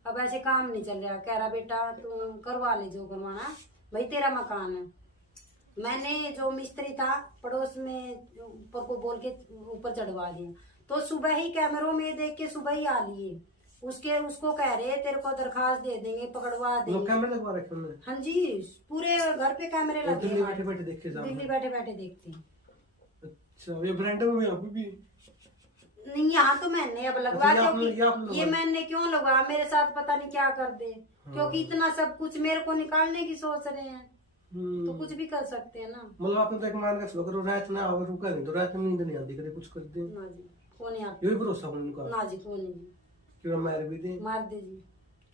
अब ऐसे काम नहीं चल रहा। कह रहा बेटा तू करवा ले जो करवाना, भाई तेरा मकान है। मैंने जो मिस्त्री था पड़ोस में ऊपर को बोल के ऊपर चढ़वा दिया, तो सुबह ही कैमरों में देख के सुबह ही आ लिए। उसको कह रहे तेरे को दरखास्त दे देंगे, पकड़वा देंगे। कैमरे लगवा रखे उन्होंने? हाँ जी पूरे घर पे कैमरे लगे दिल्ली हैं। बैठे बैठे देखे जाओ। दिल्ली बैठे बैठे देखते हैं। अच्छा ये ब्रांड में अभी भी नहीं यहाँ तो मैंने अब लगवा, अच्छा, ये आपने क्योंकि ये मैंने क्यों लगवा, मेरे साथ पता नहीं क्या कर दे। हाँ। क्योंकि इतना सब कुछ मेरे को निकालने की सोच रहे हैं, तो कुछ भी कर सकते हैं ना। मतलब आपने तो एक मान के चलो अगर रात ना आवे रुका नहीं तो रात में नींद नहीं आती, कभी कुछ कर दे। ना जी को नहीं आती। यही भरोसा होने का ना जी को नहीं, कि वो मार भी दे। मार दे जी।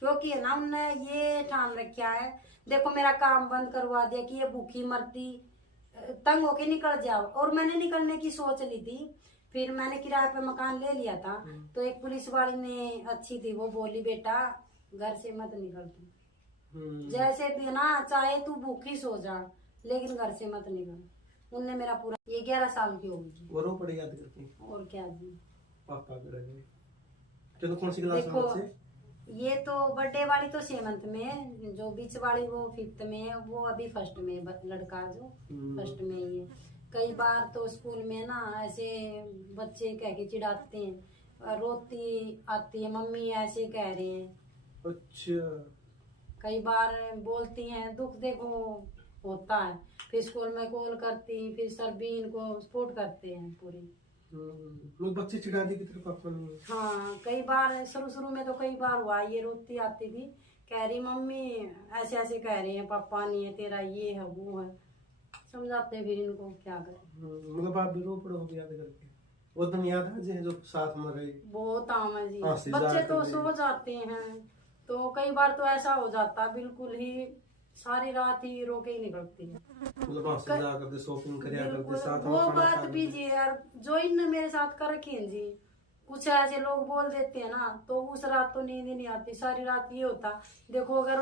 क्योंकि है ना उनने ये ठान रखा है, देखो मेरा काम बंद करवा दिया कि ये भूखी मरती तंग होके निकल जाओ। और मैंने निकलने की सोच ली थी, फिर मैंने किराए पे मकान ले लिया था, तो एक पुलिस वाली ने अच्छी थी, वो बोली बेटा घर से मत निकल तू, जैसे भी ना चाहे तू भूखी सो जा लेकिन घर से मत निकल। उनने मेरा पूरा, ये 11 साल की होगी। और वो पड़े याद करती और क्या जी। पापा भी रह गए। चलो कौन सी क्लास में देखो बच्चे? ये तो बर्थडे वाली तो 7th में है, जो बीच वाली वो 5th में है, वो अभी 1st में है, लड़का जो 1st में ही है। कई बार तो स्कूल में ना ऐसे बच्चे कह के चिढ़ाते हैं, रोती आती है मम्मी ऐसे कह रहे हैं। अच्छा। कई बार बोलती हैं दुख देखो होता है, फिर स्कूल में कॉल करती, फिर सर भी इनको सपोर्ट करते हैं पूरी। मतलब बच्चे चिढ़ाती की तरफ पापा नहीं है। हाँ कई बार शुरू में तो कई बार हुआ, ये रोती आती थी कह रही मम्मी ऐसे ऐसे कह रहे हैं, पापा नहीं है तेरा, ये है वो है, समझाते फिर इनको क्या करें। मतलब आप भी रो पड़ो याद करके वो दिन याद है जो साथ में रहे। बहुत आम है जी। हंसी बच्चे मजाक तो करते सो जाते हैं, तो कई बार तो ऐसा हो जाता बिल्कुल ही सारी रात ही रो के ही निकलती है। मतलब हंसी मजाक करते, शॉपिंग करया करते बिल्कुल साथ में, वो खाना बात खा भी लेते। जी यार, जो इन मेरे साथ कर रखी है जी, कुछ ऐसे लोग बोल देते हैं ना, तो उस रात तो नींद ही नहीं आती, सारी रात ये होता। देखो अगर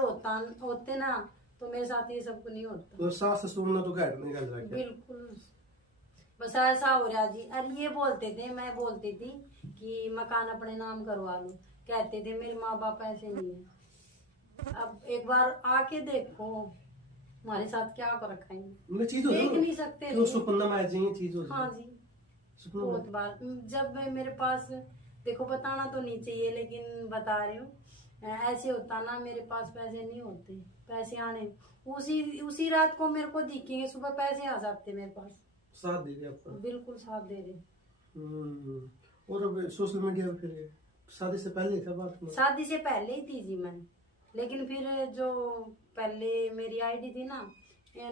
होते ना तो मेरे साथ ये सब नहीं होता। तो सास ससुर ने तो घर निकल रहा है। बिल्कुल बस ऐसा हो रहा जी। अरे ये बोलते थे, मैं बोलती थी कि मकान अपने नाम करवा लो, कहते थे मेरे माँ बाप ऐसे नहीं है। अब एक बार आके देखो हमारे साथ क्या कर रखा है, मतलब चीज हो देख नहीं सकते जो जी। सुपना में आ जाए चीज हो हाँ जी, सुपना बहुत बार जब मेरे पास, देखो बताना तो नहीं चाहिए लेकिन बता रही हूँ, ऐसे होता ना मेरे पास पैसे नहीं होते, पैसे आने उसी रात को मेरे को दिखेंगे, सुबह पैसे आ जाते मेरे पास, साथ दे दिया आपका। बिल्कुल साथ दे रहे। और अब सोशल मीडिया पे फिर शादी से पहले था बात में? शादी से पहले ही थी जी मैं, लेकिन फिर जो पहले मेरी आईडी थी ना,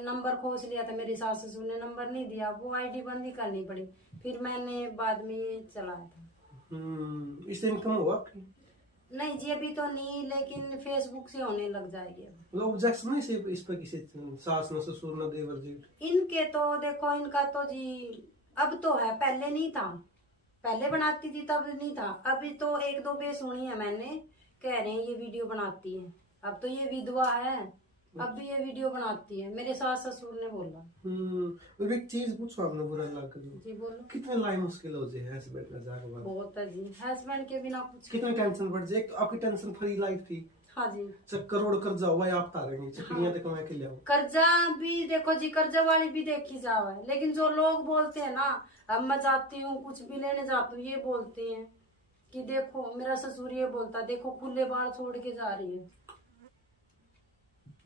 नंबर खोज लिया था, मेरी सास ससुर ने नंबर नहीं दिया, वो आईडी बंद ही करनी पड़ी, फिर मैंने बाद में ये चलाया था। इससे इनकम हुआ आपकी? नहीं जी अभी तो नहीं, लेकिन फेसबुक से होने लग जाएगी अब। मतलब ऑब्जेक्शन नहीं से इस पर किसी सास न ससुर न देवर जेठ? इनके तो देखो, इनका तो जी अब तो है, पहले नहीं था, पहले बनाती थी तब नहीं था। अभी तो एक दो बे सुनी है मैंने, कह रहे हैं ये वीडियो बनाती है, अब तो ये विधवा है, अब भी ये वीडियो बनाती है, मेरे सास ससुर ने बोला। और एक चीज पूछो आपने बुरा लग जी बोलो। कितने लाइफ मुश्किल हो जाए हस्बैंड का जाके बाद? बहुत है जी, हस्बैंड के बिना कुछ। कितनी टेंशन बढ़ जाए। एक तो आपकी टेंशन फ्री लाइफ थी, हाँ जी, सब करोड़ कर्जा हुआ है, आप तारेंगे चक्रियां तक कमा के ले आओ। कर्जा भी देखो जी, कर्जा वाली भी देखी जाओ है, लेकिन जो लोग बोलते हैं ना, अब मैं जाती हूँ कुछ भी लेने जाती हूँ, ये बोलते हैं कि देखो, मेरा ससुर ये बोलता देखो खुले बाल छोड़ के जा रही है,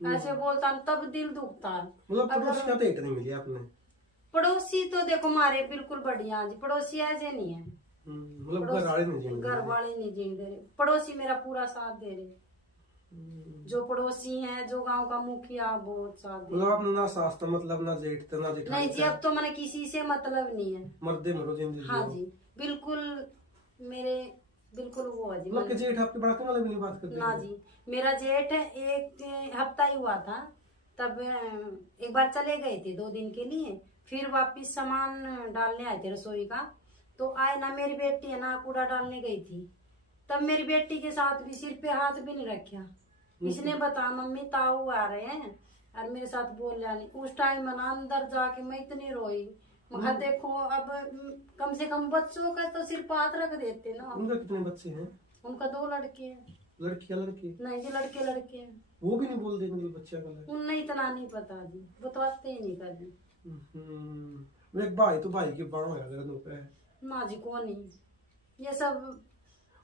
ऐसे बोलता, तब दिल दुखता है। मतलब पड़ोसी का तो एक नहीं मिली आपने? पड़ोसी तो देखो हमारे बिल्कुल बढ़िया जी, पड़ोसी ऐसे नहीं है, मतलब घर वाले नहीं जीने घर वाले नहीं जीने दे रहे, पड़ोसी मेरा पूरा साथ दे रहे, जो पड़ोसी हैं, जो गांव का मुखिया, बहुत साथ दे मतलब आपने ना सास था मतलब ना जेठ था ना जेठानी? नहीं जी, अब तो मैंने किसी से मतलब नहीं है। मर्दे मरो जिंदगी हाँ जियो। जी बिल्कुल, मेरे बिल्कुल वो है जी। मतलब कि जेठ आपके बढ़ाने वाले भी नहीं बात करते? ना जी, मेरा जेठ एक हफ्ता ही हुआ था, तब एक बार चले गए थे 2 दिन के लिए, फिर वापिस सामान डालने आए थे रसोई का, तो आए ना, मेरी बेटी है ना कूड़ा डालने गई थी, तब मेरी बेटी के साथ भी सिर पे हाथ भी नहीं रखा, इसने बता मम्मी ताऊ आ रहे हैं, और मेरे साथ बोल रहा नहीं। उस टाइम ना अंदर जाके मैं इतनी रोई, मगर देखो अब कम से कम बच्चों का तो सिर पे हाथ रख देते ना। उनका कितने बच्चे हैं? उनका 2 लड़के हैं। लड़कियां लड़के? नहीं जी लड़के लड़के हैं। वो भी नहीं बोल देंगे मतलब बच्चा का? उन्हें इतना नहीं पता जी, बताते ही नहीं कभी। एक भाई तो भाई के बाण होया करन पे ना जी को नहीं, ये सब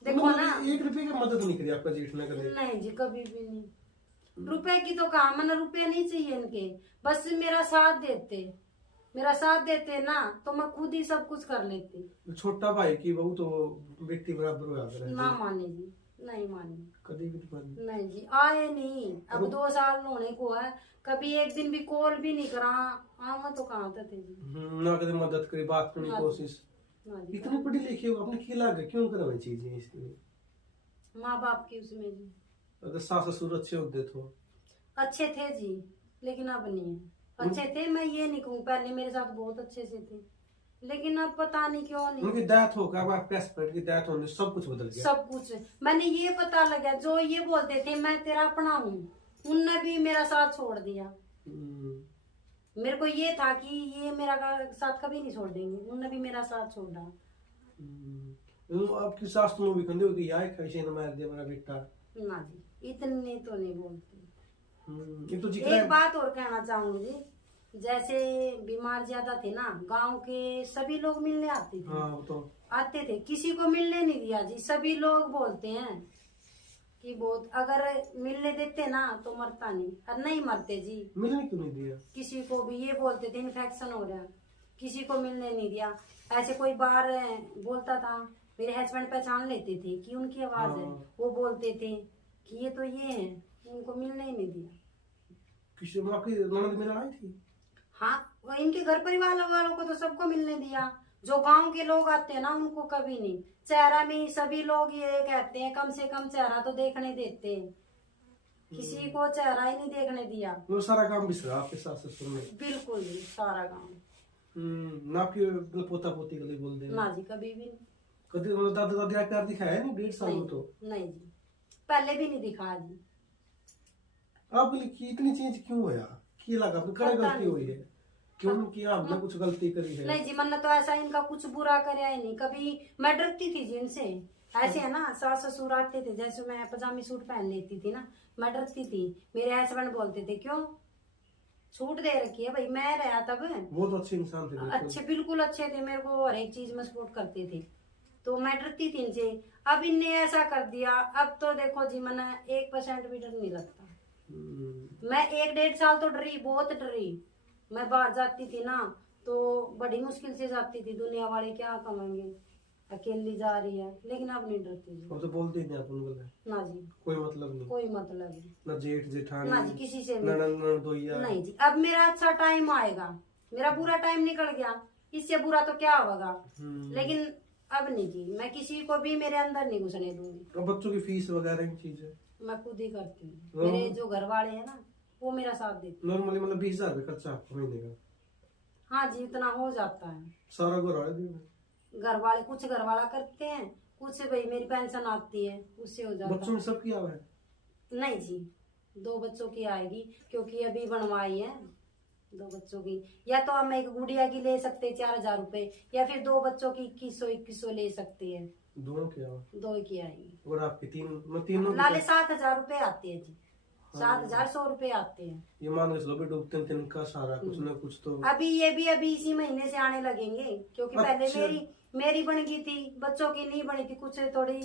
देखो ना, 1 रुपए की मदद नहीं करी आपका जेठ ने कभी? नहीं जी कभी भी नहीं। रुपए की तो कहा, मैंने रुपए नहीं चाहिए इनके, बस मेरा साथ देते ना, तो मैं खुद ही सब कुछ कर लेती। छोटा भाई की बहू तो बेटी बराबर होया करे। ना माने जी, नहीं माने, कभी भी नहीं मानी? नहीं जी आए नहीं, अब 2 साल होने को है, कभी एक दिन भी कॉल भी नहीं करा, आवा तो कहाँ थे जी। ना कभी मदद करी, बात करने की कोशिश। ना जी, इतने पढ़े लिखे हो आपने की लागे क्यों करवाई चीजें इसलिए? माँ बाप की उसमें जी। अगर सास ससुर अच्छे होते तो? अच्छे थे जी, लेकिन अब नहीं है। अच्छे थे, मैं ये नहीं कहूँ, पहले मेरे साथ बहुत अच्छे से थे, लेकिन अब पता नहीं क्यों नहीं। उनकी डेथ हो गया, आपके हस्बैंड की डेथ होने सब कुछ बदल गया। सब कुछ मैंने ये पता लगा, जो ये बोलते थे मैं तेरा अपना हूँ, उनने भी मेरा साथ छोड़ दिया। मेरे को ये था कि ये मेरा साथ कभी नहीं छोड़ देंगे, उनने भी मेरा साथ छोड़ा। आपकी सास तुम भी कहते हो कि यार कैसे न मार दिया मेरा बेटा? ना जी इतने तो नहीं बोलते। ये तो एक बात और कहना चाहूंगी जी, जैसे बीमार ज्यादा थे ना, गांव के सभी लोग मिलने आते थे। हाँ, तो आते थे, किसी को मिलने नहीं दिया जी। सभी लोग बोलते हैं कि बहुत, अगर मिलने देते ना तो मरता नहीं, और नहीं मरते जी। मिलने क्यों नहीं दिया? किसी को भी ये बोलते थे इन्फेक्शन हो रहा, किसी को मिलने नहीं दिया। ऐसे कोई बार बोलता था, मेरे हस्बैंड पहचान लेते थे कि उनकी आवाज है, वो बोलते थे कि ये तो ये है, उनको मिलने ही नहीं दिया। किसी में आपकी ननद मिलने आई थी? हाँ, वो इनके घर परिवार वालों को तो सबको मिलने दिया, जो गांव के लोग आते हैं ना उनको कभी नहीं। चेहरा में सभी लोग ये कहते हैं कम से कम चेहरा तो देखने देते हैं, किसी को चेहरा ही नहीं देखने दिया। वो सारा काम बिसरा आपके सास ससुर में? बिल्कुल जी, सारा गांव। ना आपके मतलब पोता पोती के लिए बोल दे ना जी, कभी भी नहीं। कभी मतलब दादा दादी प्यार दिखाया है नहीं 1.5 साल में? तो नहीं जी, पहले भी नहीं दिखा जी। आप की इतनी चीज क्यों होया? की लगा आपने कड़े गलती हुई है? क्यों किया हमने कुछ गलती करी है? नहीं जी, मन तो ऐसा इनका कुछ बुरा करे ही नहीं कभी। मैं डरती थी जी इनसे, ऐसे है ना, सास ससुर आते थे, जैसे मैं पजामी सूट पहन लेती थी ना, मैं डरती थी। मेरे हस्बैंड बोलते थे क्यों छूट दे रखी है भाई, मैं रहा तब। वो तो अच्छे इंसान थे बिल्कुल। अच्छे, बिल्कुल अच्छे थे, मेरे को हर एक चीज में सपोर्ट करते थे, तो मैं डरती थी इनसे। अब इनने ऐसा कर दिया, अब तो देखो जी मन 1% भी डर नहीं लगता। मैं 1-1.5 साल तो डरी, बहुत डरी। मैं बाहर जाती थी ना तो बड़ी मुश्किल से जाती थी, दुनिया वाले क्या कहेंगे, अकेली जा रही है, लेकिन अब नहीं डरती जी। वो तो बोलते नहीं आप उनको? ना जी, कोई मतलब नहीं? कोई मतलब नहीं। ना जेठ जेठानी ना जी, किसी से भी ननद ननदोइया? नहीं जी। अब मेरा अच्छा टाइम आएगा, मेरा बुरा टाइम निकल गया, इससे बुरा तो क्या होगा। लेकिन अब नहीं जी, मैं किसी को भी मेरे अंदर नहीं घुसने दूंगी। तो बच्चों की फीस वगैरह की चीजें मैं खुद ही करती हूँ, मेरे जो घर वाले हैं ना वो मेरा साथ देते नॉर्मली मतलब 20,000 रुपये खर्चा आपको महीने का? हैं। हाँ जी, इतना हो जाता है। सारा घर वाले दिन में? घर वाले, कुछ घर वाला करते हैं, कुछ भाई मेरी पेंशन आती है उससे हो जाता बच्चों में सब किया हुआ है? नहीं जी, 2 बच्चों की आएगी, क्योंकि अभी बनवाई है 2 बच्चों की। या तो हम एक गुड़िया की ले सकते हैं 4,000 रुपए, या फिर 2 बच्चों की 2100 ले सकते हैं। दोनों किया हुआ? 2 की आएगी। और आपकी तीनों लाले 7,000 रुपए आते हैं जी, 7,100 रुपए आते हैं। ये मान के चलो बेटा तीन का सारा कुछ ना कुछ तो। अभी ये भी अभी इसी महीने से आने लगेंगे, क्योंकि पहले अच्छा। मेरी बन गई थी, बच्चों की नहीं बनी थी, कुछ थोड़ी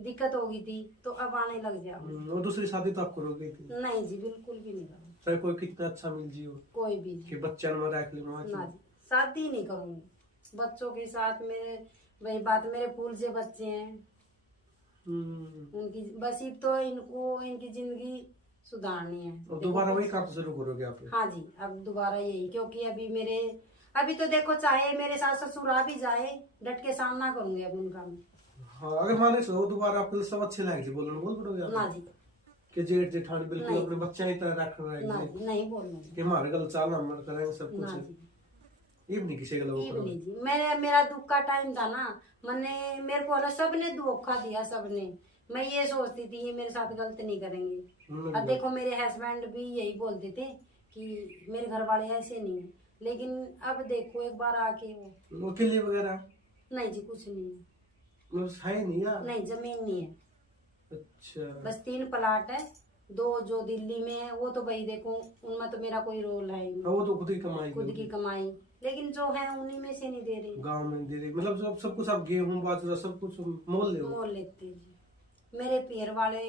दिक्कत हो गई थी, तो अब आने लग जाओ। और दूसरी शादी तो आपको रोक गई थी? नहीं जी, बिल्कुल भी नहीं करूँगी। चाहे कोई कितना अच्छा मिल जी हो, कोई भी कि बच्चा न मरा के लिए ना जी, शादी नहीं करूँगी बच्चों के साथ। मेरे वही बात, मेरे फूल से बच्चे हैं, उनकी बस ही तो इनको इनकी जिंदगी सुधारनी है। और दोबारा वही काम शुरू करोगे आप? हाँ जी, अब दोबारा यही, क्योंकि अभी तो देखो चाहे मेरे सास ससुर आ भी जाए, डट के सामना करूंगी अब उनका। हाँ, अगर माने चलो दोबारा आपको सब अच्छे लगे बोल पड़ोगे आप? ना जी, कि जेठ जेठानी बिल्कुल नहीं। अपने बच्चे की तरह रख रहे ना हैं जी, नहीं बोलूंगी। कि हमारे गल चाल हम करेंगे सब ना कुछ? जी, ये भी नहीं किसी का ये भी नहीं जी। मेरा दुख का टाइम था ना, मेरे को ना सबने धोखा दिया, सबने। मैं ये सोचती थी ये मेरे साथ गलत नहीं करेंगे। अब देखो मेरे हस्बैंड भी यही बोलते थे कि मेरे घर वाले ऐसे नहीं है, लेकिन अब देखो एक बार आके वो किले वगैरह? नहीं जी, कुछ नहीं है। है नहीं यार? नहीं, जमीन नहीं है। अच्छा, बस 3 प्लाट है, 2 जो दिल्ली में है, वो तो भाई देखो उनमें तो मेरा कोई रोल है ही नहीं। वो तो खुद ही कमाई खुद की कमाई, लेकिन जो है उन्हीं में से नहीं दे रही। गांव में दे रही मतलब सब कुछ आप गेहूं बाजरा सब कुछ मोल ले मोल लेते जी, मेरे पैर वाले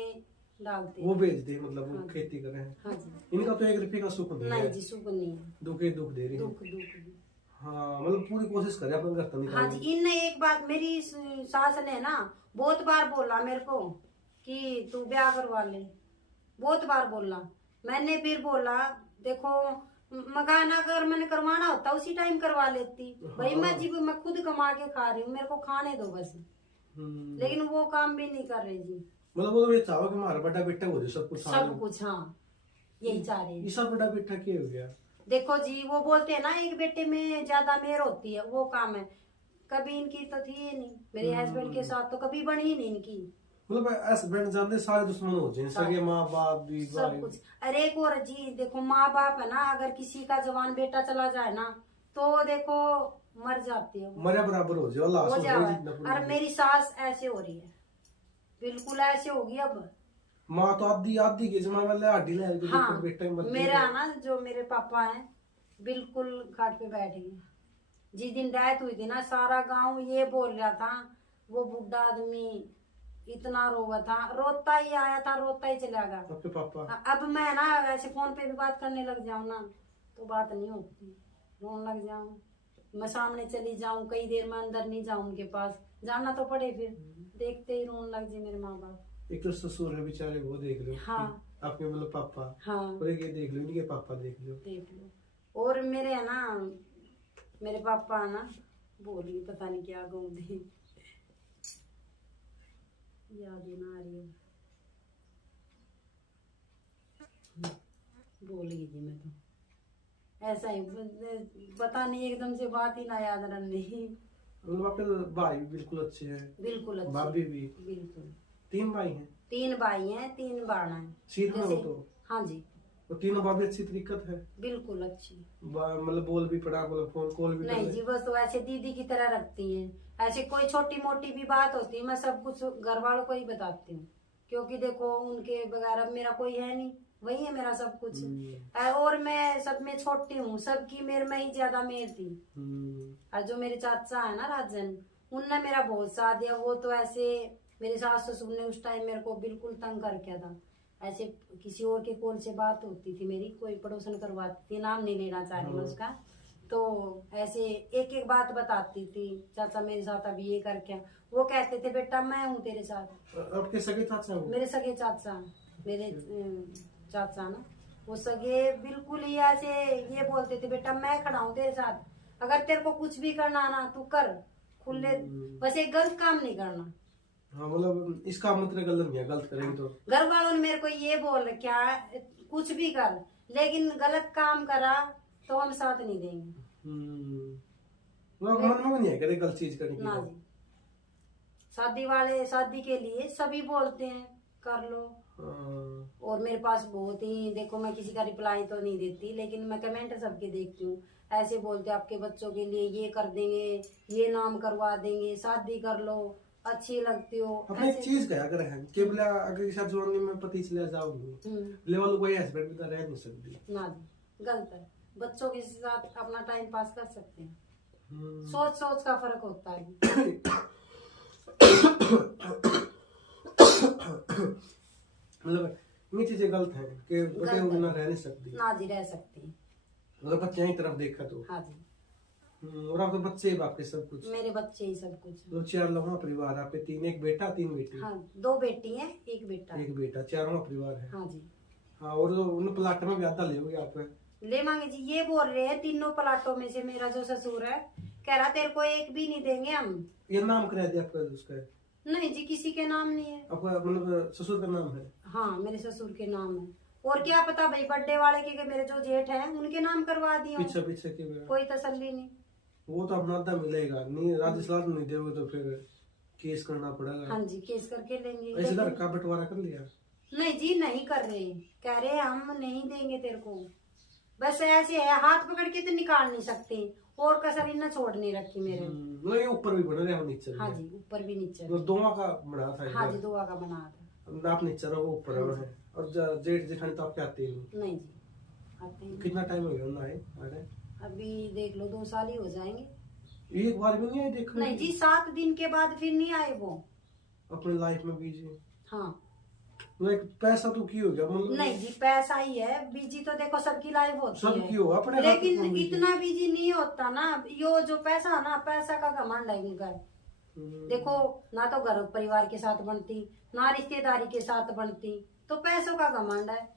डालते वो बेच दे, मतलब वो हाँ। खेती कर रहे हैं। हाँ जी, इनका तो 1 रुपये का सुख नहीं नहीं है, जी, सुख नहीं है, दुख ही दुख दे रही है। दुख जी। हाँ, मतलब पूरी कोशिश करे अपने घर तक हाँ जी, इनने एक बात मेरी सास ने ना बहुत बार बोला मेरे को कि तू ब्याह करवा ले, बहुत बार बोला। मैंने फिर बोला देखो मकान अगर मैंने करवाना होता उसी टाइम करवा लेती भाई, मैं खुद कमा के खा रही हूँ, मेरे को खाने दो बस। लेकिन वो काम भी नहीं कर रही जी। मतलब वो तो ये चाहो कि हमारा बड़ा बेटा हो जाए सब कुछ। सब कुछ, हाँ, यही चाह रहे हैं। ये सब बड़ा बेटा क्या हो गया? देखो जी, वो बोलते हैं ना एक बेटे में ज्यादा मेहर होती है, वो काम है। कभी इनकी तो थी ही नहीं, मेरे हस्बैंड के साथ तो कभी बनी ही नहीं इनकी। मतलब हस्बैंड जानते सारे दुश्मन हो जाए, सगे माँ बाप भी सब कुछ। अरे एक और जी देखो, माँ बाप है ना, अगर किसी का जवान बेटा चला जाए ना तो देखो मर जाती है, मरे बराबर हो जाए, हो जाए। और मेरी सास ऐसे हो रही है, बिल्कुल ऐसे होगी अब। माँ तो आधी आधी की जमा वाले हड्डी ले हाँ, बेटा मेरा ना जो मेरे पापा हैं बिल्कुल घाट पे बैठ गए। जिस दिन डेथ हुई थी ना, सारा गांव ये बोल रहा था वो बुढ़ा आदमी इतना रोवा था, रोता ही आया था, रोता ही चला गया। आपके पापा? अब मैं ना ऐसे फोन पे भी बात करने लग जाऊं ना तो बात नहीं होती, रोने लग जाऊं। मैं सामने चली जाऊं, कई देर में अंदर नहीं जाऊं उनके पास, जाना तो पड़े, फिर देखते ही रोने लग जाए मेरे माँ बाप। एक तो ससुर है बेचारे, वो देख लो। हाँ। आपके मतलब पापा। हाँ और एक ये देख लो, इनके पापा देख लो। देख लो। और मेरे है ना, मेरे पापा है ना, बोली पता नहीं क्या गूंदी, याद ही ना आ रही है, बोल गई थी मैं तो, ऐसा ही पता नहीं, एकदम से बात ही ना याद रही। मतलब आपके तो भाई भी बिल्कुल अच्छे हैं। बिल्कुल अच्छे। भाभी भी। बिल्कुल। 3 भाई हैं। 3 भाई हैं, 3 बहना है। सीध में हो जैसे- तो। हाँ जी। और तीनों भाभी अच्छी तरीकत है। बिल्कुल अच्छी। मतलब बोल भी पड़ा, मतलब फोन कॉल भी नहीं जी, बस तो ऐसे दीदी की तरह रखती हैं। ऐसे कोई छोटी मोटी भी बात होती है, मैं सब कुछ घर वालों को ही बताती हूँ, क्योंकि देखो उनके बगैर मेरा कोई है नहीं, वही है मेरा सब कुछ। और मैं सब में छोटी हूँ, सबकी मेरे में ही ज्यादा मेर थी। और जो मेरे चाचा है ना राजन, उनने मेरा बहुत साथ दिया। वो तो ऐसे, मेरे सास ससुर ने उस टाइम मेरे को बिल्कुल तंग कर किया था। ऐसे किसी और के कॉल से बात होती थी मेरी, कोई पड़ोसन करवाती थी, नाम नहीं लेना चाह रही मैं उसका, तो ऐसे एक एक बात बताती थी, चाचा मेरे साथ अभी ये करके, वो कहते थे बेटा मैं हूँ तेरे साथ। आपके सगे चाचा? मेरे सगे चाचा, मेरे चाचा ना, वो सगे बिल्कुल ही ऐसे ये बोलते थे, बेटा मैं खड़ा हूँ तेरे साथ, अगर तेरे को कुछ भी करना ना तू कर, खुले, बस एक गलत काम नहीं करना। हाँ, मतलब इसका मतलब गलत नहीं है, गलत करेंगे तो। घर वालों ने मेरे को ये बोल क्या, कुछ भी कर, लेकिन गलत काम करा तो हम साथ नहीं देंगे। वो मन में नहीं है करे गलत चीज करने की। ना जी, शादी वाले शादी के लिए सभी बोलते हैं कर लो। और मेरे पास बहुत ही, देखो मैं किसी का रिप्लाई तो नहीं देती, लेकिन मैं कमेंट सबके देखती हूँ। ऐसे बोलते आपके बच्चों के लिए ये कर देंगे, ये नाम करवा देंगे, शादी कर लो, अच्छी लगती हो। अपने एक चीज कहा कर है कि बोले अगर इस जवानी में पति चले जाओगी, लेवल कोई हस्बैंड भी तो रह नहीं सकती। ना जी, गलत है। बच्चों के साथ अपना टाइम पास कर सकते हैं। सोच सोच का फर्क होता है। मतलब ये चीजें गलत हैं कि बटे हुए ना रह नहीं सकती। ना जी, रह सकती हैं। मतलब बच्चे की तरफ देखा तो। हाँ जी। और आपके बच्चे आपके सब कुछ? मेरे बच्चे ही सब कुछ। तो 4 लोगों का परिवार आपके, 3 एक बेटा 3 बेटी? हाँ, 2 बेटी हैं, 1 बेटा। 1 बेटा, 4वां परिवार है। हाँ जी। हाँ, और उन प्लाट में भी आता ले आप? ले मांगे जी, ये बोल रहे हैं तीनों प्लाटों में से मेरा जो ससुर है कह रहा तेरे को एक भी नहीं देंगे हम। ये नाम करा दिया आपका उसका? नहीं जी, किसी के नाम नहीं है। आपका मतलब ससुर का नाम है? हाँ, मेरे ससुर के नाम है। और क्या पता भाई बर्थडे वाले के मेरे जो जेठ है उनके नाम करवा दिया। पीछे पीछे के कोई तसल्ली नहीं। वो तो अपना आधा मिलेगा नहीं, राजस्थान नहीं दोगे तो फिर केस करना पड़ेगा। हाँ जी, केस करके लेंगे। ऐसे घर का बंटवारा कर लिया? नहीं जी, नहीं कर रहे, कह रहे हम नहीं देंगे तेरे को। बस ऐसे है, हाथ पकड़ के तो निकाल नहीं सकते, और कसर इन्हें छोड़ नहीं रखी मेरे। मतलब ये ऊपर भी बना रहे हो नीचे? हाँ जी, ऊपर भी नीचे। तो दोवा का बना था? हाँ जी, 2 का बना था। आप नीचे रहो, वो ऊपर है। और जेठ जेठानी तो आपके आते ही नहीं जी, आते हैं। कितना टाइम हो गया उन्हें आए? अरे अभी देख लो 2 साल ही हो जाएंगे। एक बार भी नहीं आए देखो? नहीं जी, 7 दिन के बाद फिर नहीं आए वो। अपनी लाइफ में बिजी? हाँ। लाइक पैसा तो की हो गया मतलब? नहीं जी, पैसा ही है, बिजी तो देखो सबकी लाइफ होती सब है, की हो अपने, लेकिन इतना बिजी नहीं होता ना। यो जो पैसा है ना, पैसा का घमंड है उनका। देखो ना तो घर परिवार के साथ बनती, ना रिश्तेदारी के साथ बनती, तो पैसों का घमंड है।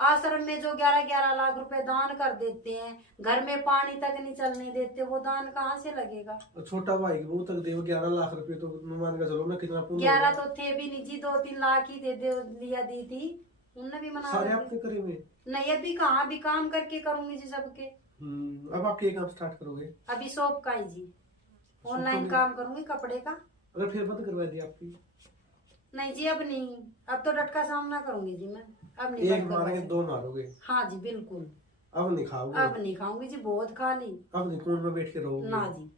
आश्रम में जो 11-11 लाख रुपए दान कर देते हैं, घर में पानी तक नहीं चलने देते, वो दान कहाँ से लगेगा? छोटा भाई वो तक दे 11 लाख रुपए, तो मान के चलो ना कितना पुण्य। 11 तो थे भी नहीं जी, 2-3 लाख ही दे लिया दी थी, उनने भी मना सारे आपके करे हुए? नहीं, अभी कहाँ, भी काम करके करूंगी जी सबके। अब आप क्या काम स्टार्ट करोगे? अभी शॉप का ही जी, ऑनलाइन काम करूंगी कपड़े का। अगर फिर बंद करवा दी आपकी? नहीं जी, अब नहीं, अब तो डट का सामना करूंगी जी मैं, अब नहीं। 1 मारेंगे 2 मारोगे? हाँ जी बिल्कुल। अब नहीं खाओगे? अब नहीं खाऊंगी जी, बहुत खा ली। अब नहीं कून में बैठ के रहोगे? ना जी,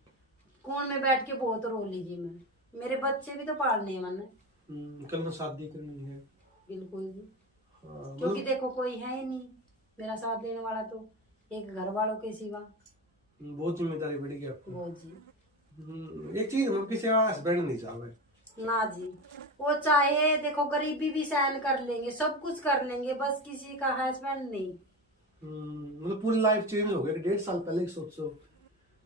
कौन में बैठ के बहुत रो ली जी मैं, मेरे बच्चे भी तो पालने हैं मैंने। कल में शादी करनी है? बिल्कुल जी। हाँ, क्योंकि देखो कोई है ही नहीं मेरा साथ देने वाला, तो एक घर वालों के सिवा। बहुत जिम्मेदारी बढ़ेगी आपको। बहुत जी। एक चीज किसी का हस्बैंड नहीं चाहे? ना जी, वो चाहे देखो गरीबी भी सहन कर लेंगे, सब कुछ कर लेंगे, बस किसी का हस्बैंड नहीं। मतलब पूरी लाइफ चेंज हो गई। 1.5 साल पहले की सोचो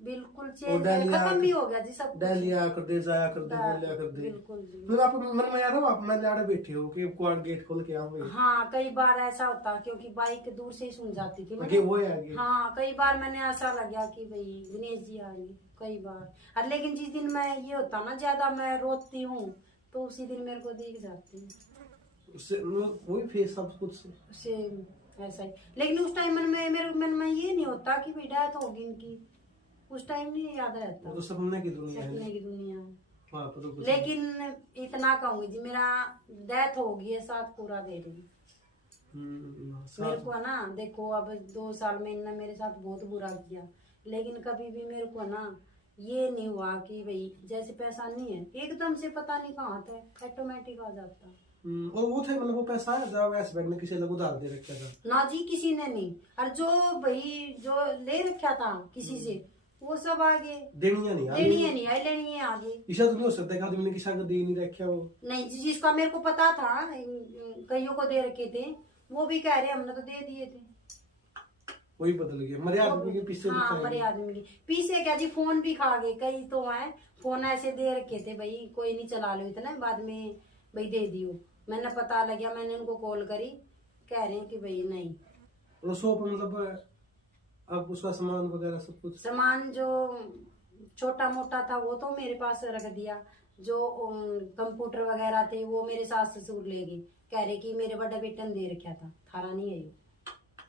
बिल्कुल और चेंज डेली खत्म भी हो गया जी सब कुछ। डेली आया कर दे, जाया कर दे, बोलिया कर दे। बिल्कुल जी। मतलब आप मन में याद हो, आप मैं लाड़े बैठे हो कि क्वाड गेट खोल के आऊंगे, हाँ कई बार ऐसा होता, क्योंकि बाइक दूर से ही सुन जाती थी आगे मैंने। वो है आगे। हाँ कई बार मैंने ऐसा लगा कि भाई दिनेश जी आएंगे कई बार। और लेकिन जिस दिन मैं ये होता ना ज्यादा मैं रोती हूँ, तो उसी दिन मेरे को दिख जाती है उससे मतलब वही फेस सब कुछ। उससे ऐसा ही। लेकिन उस टाइम मन में मेरे मन में ये नहीं होता कि भी डेथ होगी इनकी, उस टाइम नहीं याद रहता। वो तो सपने की दुनिया है, सपने की दुनिया। वहाँ पर तो कुछ लेकिन इतना कहूंगी जी, मेरा डेथ हो गई है, साथ पूरा दे रही। मेरे को है ना, देखो अब 2 साल में इनने मेरे साथ बहुत बुरा किया, लेकिन कभी भी मेरे को ना ये नहीं हुआ कि भाई जैसे पैसा नहीं है एकदम से पता नहीं कहाँ था, ऑटोमेटिक आ जाता। और वो थे मतलब वो पैसा है जब एस बैंक ने किसी लोग उधार दे रखा था ना जी किसी ने नहीं। और जो भाई जो ले रखा था किसी से, वो सब आगे देनी नहीं आई, लेनी है नहीं आई, लेनी है आगे। ईशा तो नहीं हो सकता कि आदमी ने किसी को दे नहीं रखा वो। नहीं जी, जिसका मेरे को पता था कईयों को दे रखे थे, वो भी कह रहे हमने तो दे दिए थे। वही बदल गया, मरे आदमी के पीछे हाँ मरे आदमी के पीछे क्या जी, फोन भी खा गए कई तो है। फोन ऐसे दे रखे थे भाई कोई नहीं चला लो इतना, बाद में भाई दे दियो। मैंने पता लगा, मैंने उनको कॉल करी, कह रहे हैं कि भाई नहीं। और शॉप मतलब अब उसका सामान वगैरह सब कुछ, सामान जो छोटा मोटा था वो तो मेरे पास रख दिया, जो कंप्यूटर वगैरह थे वो मेरे सास ससुर ले गए, कह रहे कि मेरे बड़ा बेटा ने दे रखा था, थारा नहीं है ये।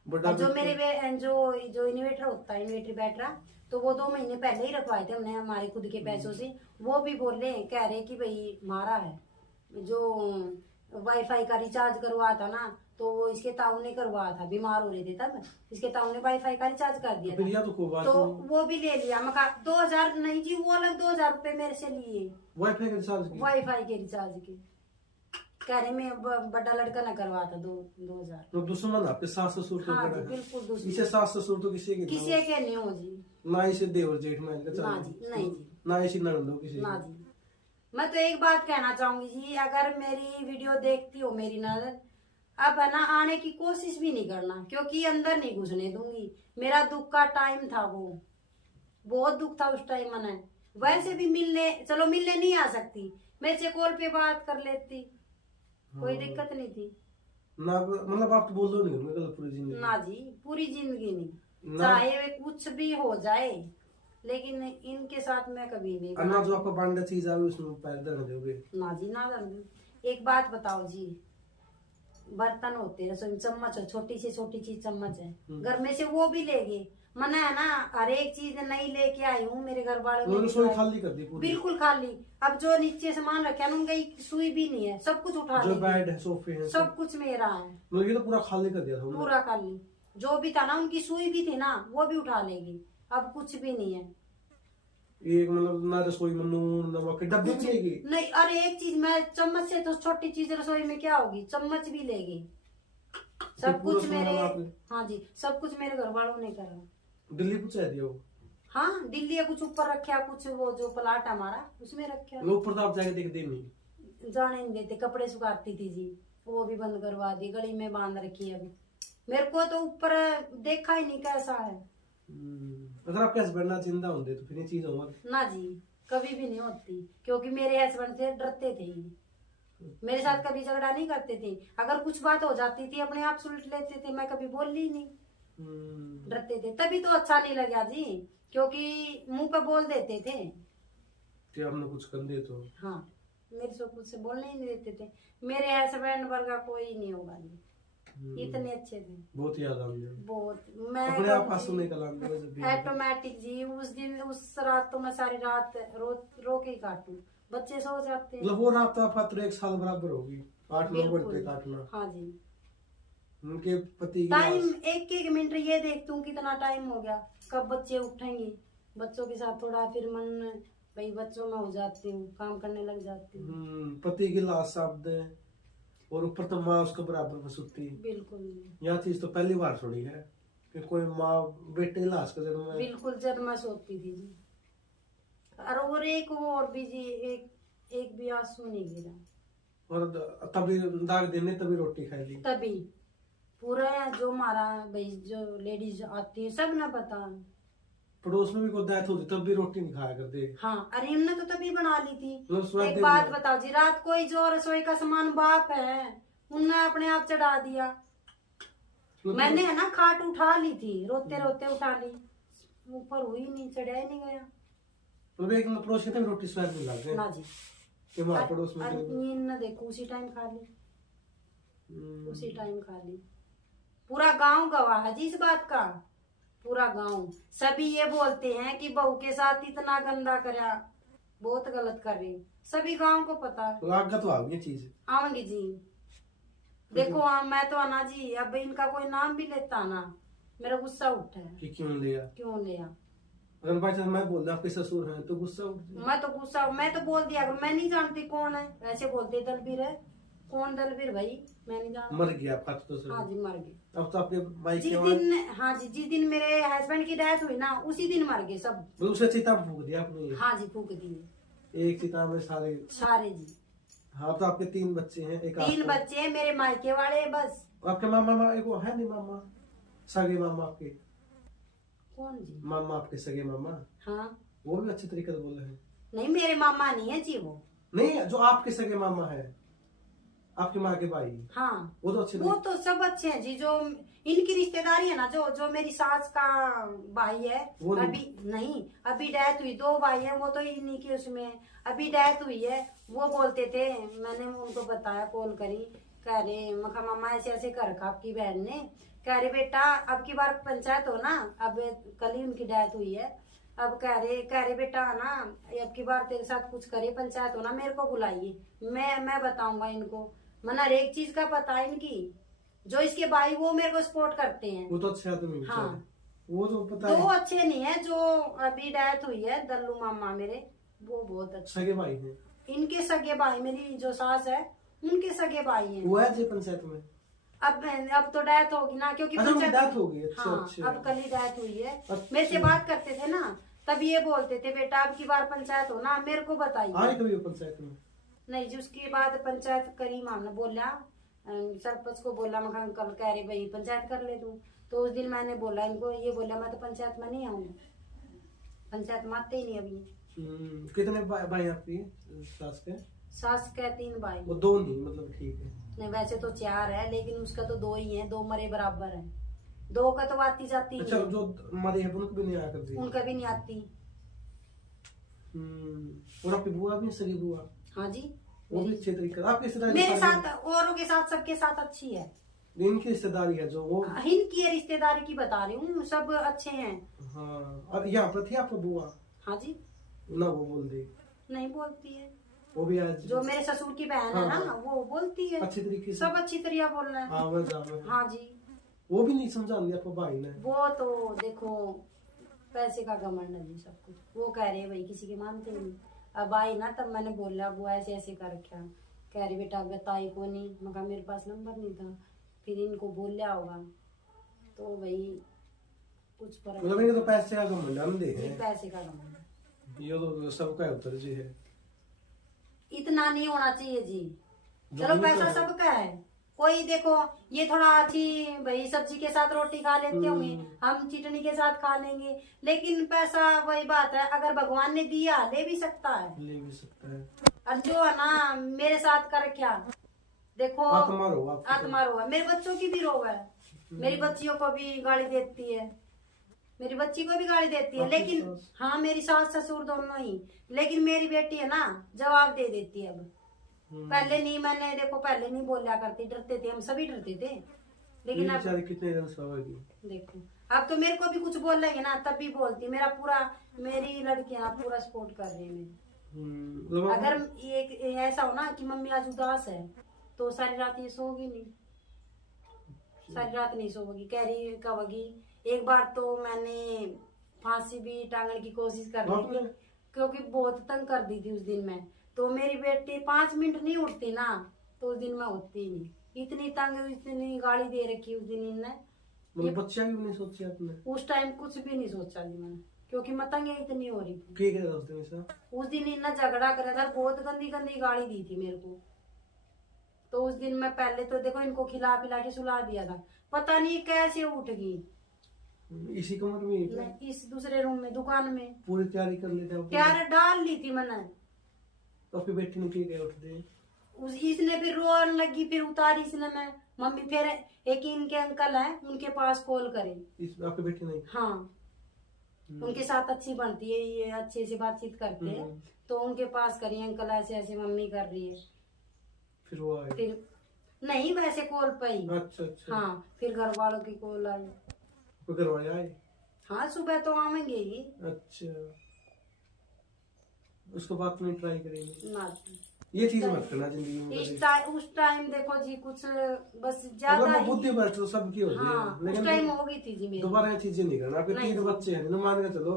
बड़ा जो मेरे जो इन्वर्टर होता है, इन्वर्टर बैटरा, तो वो 2 महीने पहले ही रखवाए थे हमने हमारे खुद के पैसों से। वो भी बोले, कह रहे कि भाई मारा है। जो वाईफाई का रिचार्ज करवा था ना, तो वो इसके ताऊ ने करवाया था, बीमार हो रहे थे तब, इसके ताऊ ने वाईफाई का रिचार्ज कर दिया फिर या था, तो कोई बात तो नहीं। वो भी ले लिया। मैं 2000 नहीं जी, वो अलग 2000 रुपए मेरे से लिए वाईफाई का रिचार्ज की, वाईफाई के रिचार्ज के। कह रहे मैं बड़ा लड़का ना करवा था 2000। तो दुश्मन आपके सास ससुर तो हाँ बड़ा जी है। बिल्कुल दूसरी, इसे सास ससुर तो किसी के किसी के नहीं हो जी। ना इसे देवर जेठ में इनका ना चल, जी नहीं जी, ना इसी ननद हो किसी ना की। जी। मैं तो एक बात कहना चाहूंगी जी, अगर मेरी वीडियो देखती हो मेरी नजर, अब है ना आने की कोशिश भी नहीं करना, क्योंकि अंदर नहीं घुसने दूंगी। मेरा दुख का टाइम था वो, बहुत दुख था उस टाइम। मैंने वैसे भी मिलने, चलो मिलने नहीं आ सकती, मेरे से कॉल पे बात कर लेती, कोई दिक्कत नहीं थी ना मतलब आप तो बोल दो नहीं मतलब पूरी जिंदगी ना जी, पूरी जिंदगी नहीं, ना। चाहे वे कुछ भी हो जाए, लेकिन इनके साथ मैं कभी नहीं। अन्ना जो आपका बांडा चीज आवे उसमें पैर धर दोगे ना जी ना दर्द। एक बात बताओ जी, बर्तन होते हैं रसोई में, चम्मच है, छोटी से छोटी चीज चम्मच है, घर में से वो भी ले गए। मना है ना, हर एक चीज नहीं लेके आई हूँ, मेरे घर वालों वो ने रसोई भिजवाई। खाली कर दी पूरी, बिल्कुल खाली। अब जो नीचे सामान रखे हैं उनका एक सुई भी नहीं है, सब कुछ उठा जो ले, बेड है सोफे हैं सब कुछ मेरा है, मतलब ये तो पूरा खाली कर दिया था उन्होंने। पूरा खाली। जो भी था ना, उनकी सुई भी थी ना, वो भी उठा लेगी, अब कुछ भी नहीं है। एक मतलब ना रसोई में नून नमक के डब्बे भी लेगी नहीं, अरे एक चीज मैं चम्मच से तो छोटी चीज रसोई में क्या होगी, चम्मच भी लेगी। सब पूरा कुछ सामान मेरे, आपने- हाँ जी सब कुछ मेरे घर वालों ने करा। दिल्ली पहुंचा दिया वो, हाँ दिल्ली है, कुछ ऊपर रखा, कुछ वो जो प्लाट हमारा उसमें रखा। लोग ऊपर तो आप जाके देखते नहीं। जाने नहीं देते, कपड़े सुखाती थी जी, वो भी बंद करवा दी, गली में बांध रखी है अभी। मेरे को तो ऊपर देखा ही नहीं कैसा है। अगर आपके हस्बैंड ना जिंदा होंगे तो फिर ये चीज होगा ना जी, कभी भी नहीं होती, क्योंकि मेरे हस्बैंड से डरते थे ये। मेरे साथ कभी झगड़ा नहीं करते थे, अगर कुछ बात हो जाती थी अपने आप सुलट लेते थे, मैं कभी बोली ही नहीं, डरते थे। तभी तो अच्छा नहीं लगा जी, क्योंकि मुंह पे बोल देते थे कि हमने कुछ कर दे तो। हाँ, मेरे से कुछ से बोलने ही नहीं देते थे। मेरे हस्बैंड वर्गा कोई नहीं होगा जी, इतने अच्छे थे, बहुत याद आती है, बहुत। मैं अपने आप आंसू निकल आते हैं जब भी। ऑटोमेटिक जी, उस दिन उस रात तो मैं सारी रात रो के ही काटूं, बच्चे सो जाते हैं। मतलब वो रात तो आपका तो 1 साल बराबर होगी, 8-9 बिल्कुल। घंटे काटना। हाँ जी, उनके पति की टाइम लाश- एक एक मिनट ये देखती हूँ कितना टाइम हो गया, कब बच्चे उठेंगे, बच्चों के साथ थोड़ा फिर मन भाई बच्चों में हो जाती हूँ, काम करने लग जाती हूँ। पति की लाश साफ दे और ऊपर तो माँ उसके बराबर में सुती। बिल्कुल यह चीज तो पहली बार सुनी है कि कोई माँ बेटे की लाश का जन्म है। बिल्कुल, जब मैं सोती थी जी। और एक वो और भी जी, एक भी आंसू नहीं गिरा, और तभी दाग देने तभी रोटी खाएगी। तभी पूरा जो हमारा भाई जो लेडीज आती है सब ना पता, पड़ोस में भी कोई डेथ होती तब भी रोटी नहीं खाया करते। हाँ, अरे इनने तो तभी बना ली थी। मतलब स्वाद एक दे बात दिया। बताओ जी, रात को ही जो रसोई का सामान बाप है, उनने अपने आप चढ़ा दिया। मतलब मैंने है ना खाट उठा ली थी, रोते रोते उठा ली, ऊपर हुई नहीं, चढ़ा ही नहीं गया। मतलब एक पड़ोस के रोटी स्वाद नहीं लगते ना जी, कि वहाँ पड़ोस में इन देखो उसी टाइम खा ली, उसी टाइम खा ली। पूरा गांव गवाह है जी इस बात का, पूरा गांव। सभी ये बोलते हैं कि बहू के साथ इतना गंदा करा, बहुत गलत कर रही, सभी गांव को पता है। तो आपका तो आ गई चीज आवेंगे जी, देखो मैं तो आना जी, अब इनका कोई नाम भी लेता ना, मेरा गुस्सा उठा है कि क्यों लिया। क्यों लिया। अगर बाई चांस मैं बोल रहा आपके ससुर हैं तो गुस्सा उठ जाए। मैं तो बोल दिया, अगर मैं नहीं जानती कौन है, वैसे बोलते दलबीर है, कौन दलबीर भाई, मैं नहीं जानती। मर गया आपका तो सर। हाँ जी मर गए। अब तो आपके भाई जिस के दिन, हाँ जी, जिस दिन मेरे हस्बैंड की डेथ हुई ना, उसी दिन मर गए सब। दूसरे चिता फूक दिया आपने। हाँ जी फूक दिए एक चिता में सारे। सारे जी। हाँ तो आपके 3 बच्चे हैं, एक 3 बच्चे हैं मेरे मायके वाले बस। आपके मामा एक वो है नहीं मामा, सगे मामा आपके, कौन जी? मामा आपके सगे मामा, हाँ वो भी अच्छे तरीके से बोले हैं। नहीं, मेरे मामा नहीं है जी वो। नहीं, जो आपके सगे मामा है, आपकी माँ के भाई, हाँ वो तो अच्छे वो तो सब अच्छे हैं जी। जो इनकी रिश्तेदारी है ना, जो मेरी सास का भाई है, वो नहीं। अभी नहीं, अभी डेथ हुई, 2 भाई हैं, वो तो इन्हीं की उसमें है। अभी डेथ हुई है, वो बोलते थे, मैंने उनको बताया, कॉल करी, कह रहे मखा मामा ऐसे ऐसे कर रखा आपकी बहन ने, कह रहे बेटा अब की बार पंचायत हो ना, अब कल ही उनकी डेथ हुई है, अब कह रहे बेटा ना, अब की बार तेरे साथ कुछ करे, पंचायत हो ना, मेरे को बुलाइए, मैं बताऊंगा इनको। मना हर एक चीज का पता है इनकी। जो इसके भाई वो मेरे को सपोर्ट करते हैं। वो तो अच्छे आदमी। हाँ वो तो पता 2 है। अच्छे नहीं है, जो अभी डेथ हुई है दल्लू मामा मेरे, वो बहुत अच्छे। सगे भाई हैं। इनके सगे भाई, मेरी जो सास है उनके सगे भाई हैं। वो है जी पंचायत में। अब तो डेथ होगी ना, क्योंकि अच्छा, उनकी पंचायत- डेथ हो गई। अच्छा हाँ अच्छा। अब कल ही डेथ हुई है। अच्छा। मेरे से बात करते थे ना, तब ये बोलते थे बेटा अब की बार पंचायत हो ना, मेरे को बताइए। आए कभी वो पंचायत में? नहीं जी, उसके बाद पंचायत करी, मामला बोला, सरपंच को बोला, मैं अंकल कह रहे भाई पंचायत कर ले तू, तो उस दिन मैंने बोला इनको, ये बोला मैं तो पंचायत में नहीं आऊंगी, पंचायत में आते ही नहीं अभी। कितने भाई आपकी सास के? सास के 3 भाई। वो 2 नहीं, मतलब ठीक है। नहीं वैसे तो 4 है, लेकिन उसका तो 2 ही है, 2 मरे बराबर है, 2 का तो आती जाती ही अच्छा, है। जो हमारे है उनको भी नहीं आया करती। उनका भी नहीं आती। और आपकी बुआ भी सगी बुआ? हाँ जी, वो भी अच्छे तरीके आपकी रिश्तेदारी मेरे साथ, औरों के साथ, सबके साथ अच्छी है। इनकी रिश्तेदारी है जो वो। इनकी रिश्तेदारी की बता रही हूँ, सब अच्छे हैं। हाँ, अब यहाँ पर थी आपको बुआ? हाँ जी, ना वो बोल दे। नहीं बोलती है। वो भी आज जो मेरे ससुर की बहन है हाँ, ना, वो बोलती है अच्छी तरीके से। सब अच्छी तरह बोलना है। हाँ, मैं जाना। हाँ जी, वो भी नहीं समझा दिया आपको भाई ने? वो तो देखो पैसे का घमंड है जी सब कुछ। वो कह रहे भाई किसी के मानते नहीं। अब आई ना, तब मैंने बोला बुआ ऐसे ऐसे कर रखा, कह रही बेटा बताई को नहीं, मैं कहा मेरे पास नंबर नहीं था, फिर इनको बोल लिया होगा, तो भाई कुछ फर्क मतलब इनके तो पैसे का घमंड हम दे नहीं, हैं। पैसे का घमंड। ये तो सबका उत्तर जी है। इतना नहीं होना चाहिए जी। जो चलो भी पैसा तो- सबका है, कोई देखो ये थोड़ा अच्छी भाई सब्जी के साथ रोटी खा लेते होंगे, हम चटनी के साथ खा लेंगे, लेकिन पैसा वही बात है, अगर भगवान ने दिया ले भी सकता है। ले भी सकता है। और जो है ना मेरे साथ कर क्या, देखो आत्मा रो आपकी। आत्मा रो है, मेरे बच्चों की भी रो है, मेरी बच्चियों को भी गाली देती है, मेरी बच्ची को भी गाली देती है, आपकी लेकिन सास? हाँ मेरी सास ससुर दोनों ही, लेकिन मेरी बेटी है ना जवाब दे देती है अब। पहले नहीं, मैंने देखो पहले नहीं बोला करती, डरते थे हम, सभी डरते थे, लेकिन अब बेचारी कितने दिन सवागी। देखो अब तो मेरे को भी कुछ बोल रही है ना, तब भी बोलती, मेरा पूरा, मेरी लड़कियां पूरा सपोर्ट कर रही है मेरी। अगर एक ऐसा हो ना कि मम्मी आज उदास है, तो सारी रात ये सोगी नहीं, सारी रात नहीं सोगी, कह रही कहोगी। एक बार तो मैंने फांसी भी टांगने की कोशिश कर रही थी, क्योंकि बहुत तंग कर दी थी उस दिन मैं, तो मेरी बेटी 5 मिनट नहीं उठती ना, तो उस दिन मैं उठती ही नहीं, इतनी तंग, इतनी गाली दे रखी उस दिन इनने। मतलब बच्चा भी नहीं सोची आपने? उस टाइम कुछ भी नहीं सोचा जी मैंने, क्योंकि मैं तंग इतनी हो रही थी। ठीक है, उस दिन ऐसा उस दिन इतना झगड़ा करा था, बहुत गंदी गंदी गाली दी थी मेरे को, तो उस दिन मैं पहले तो देखो इनको खिला पिला के सुला दिया था, पता नहीं कैसे उठ गई, इसी कमरे में ही क्या? नहीं, इस दूसरे रूम में, दुकान में। पूरी तैयारी कर लेते हो? तैयारी डाल ली थी मैंने। तो आपकी बेटी ने की उठ दे? इसने फिर रोने लगी, फिर उतारी इसने। मैं मम्मी फिर एक इनके अंकल है उनके पास कॉल करे। आपकी बेटी ने? हाँ, उनके साथ अच्छी बनती है, ये अच्छे से बातचीत करते हैं, तो उनके पास करिए अंकल ऐसे ऐसे मम्मी कर रही है। फिर वो आए? फिर नहीं, वैसे कॉल पे ही। अच्छा अच्छा। हाँ, फिर घर वालों की कॉल आई। घर वाले आए? हाँ, सुबह तो आवेंगे ही। अच्छा, उसके बाद नहीं ट्राई करेंगे ना, ये चीज मत करना जिंदगी में। उस टाइम देखो जी कुछ बस ज्यादा ही बुद्धि भ्रष्ट तो सबकी होती है। हाँ, लेकिन उस टाइम हो गई थी जी मेरी। दोबारा ये चीजें नहीं करना। आपके नहीं 3 बच्चे हैं ना, मान के चलो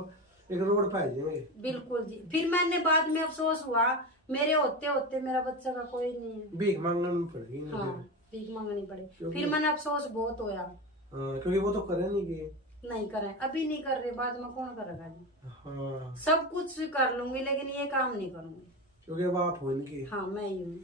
एक रोड पे आ जाएंगे। बिल्कुल जी। फिर मैंने बाद में अफसोस हुआ, मेरे होते होते मेरा बच्चा का कोई नहीं है। भीख मांगना पड़ेगी ना। हाँ, भीख मांगनी पड़े। फिर मैंने अफसोस बहुत होया। क्योंकि वो तो करे नहीं कि नहीं करे, अभी नहीं कर रहे, बाद में कौन करेगा जी। हाँ, सब कुछ कर लूंगी लेकिन ये काम नहीं करूंगी, क्योंकि अब आप हो इनकी। हाँ, मैं ही हूँ।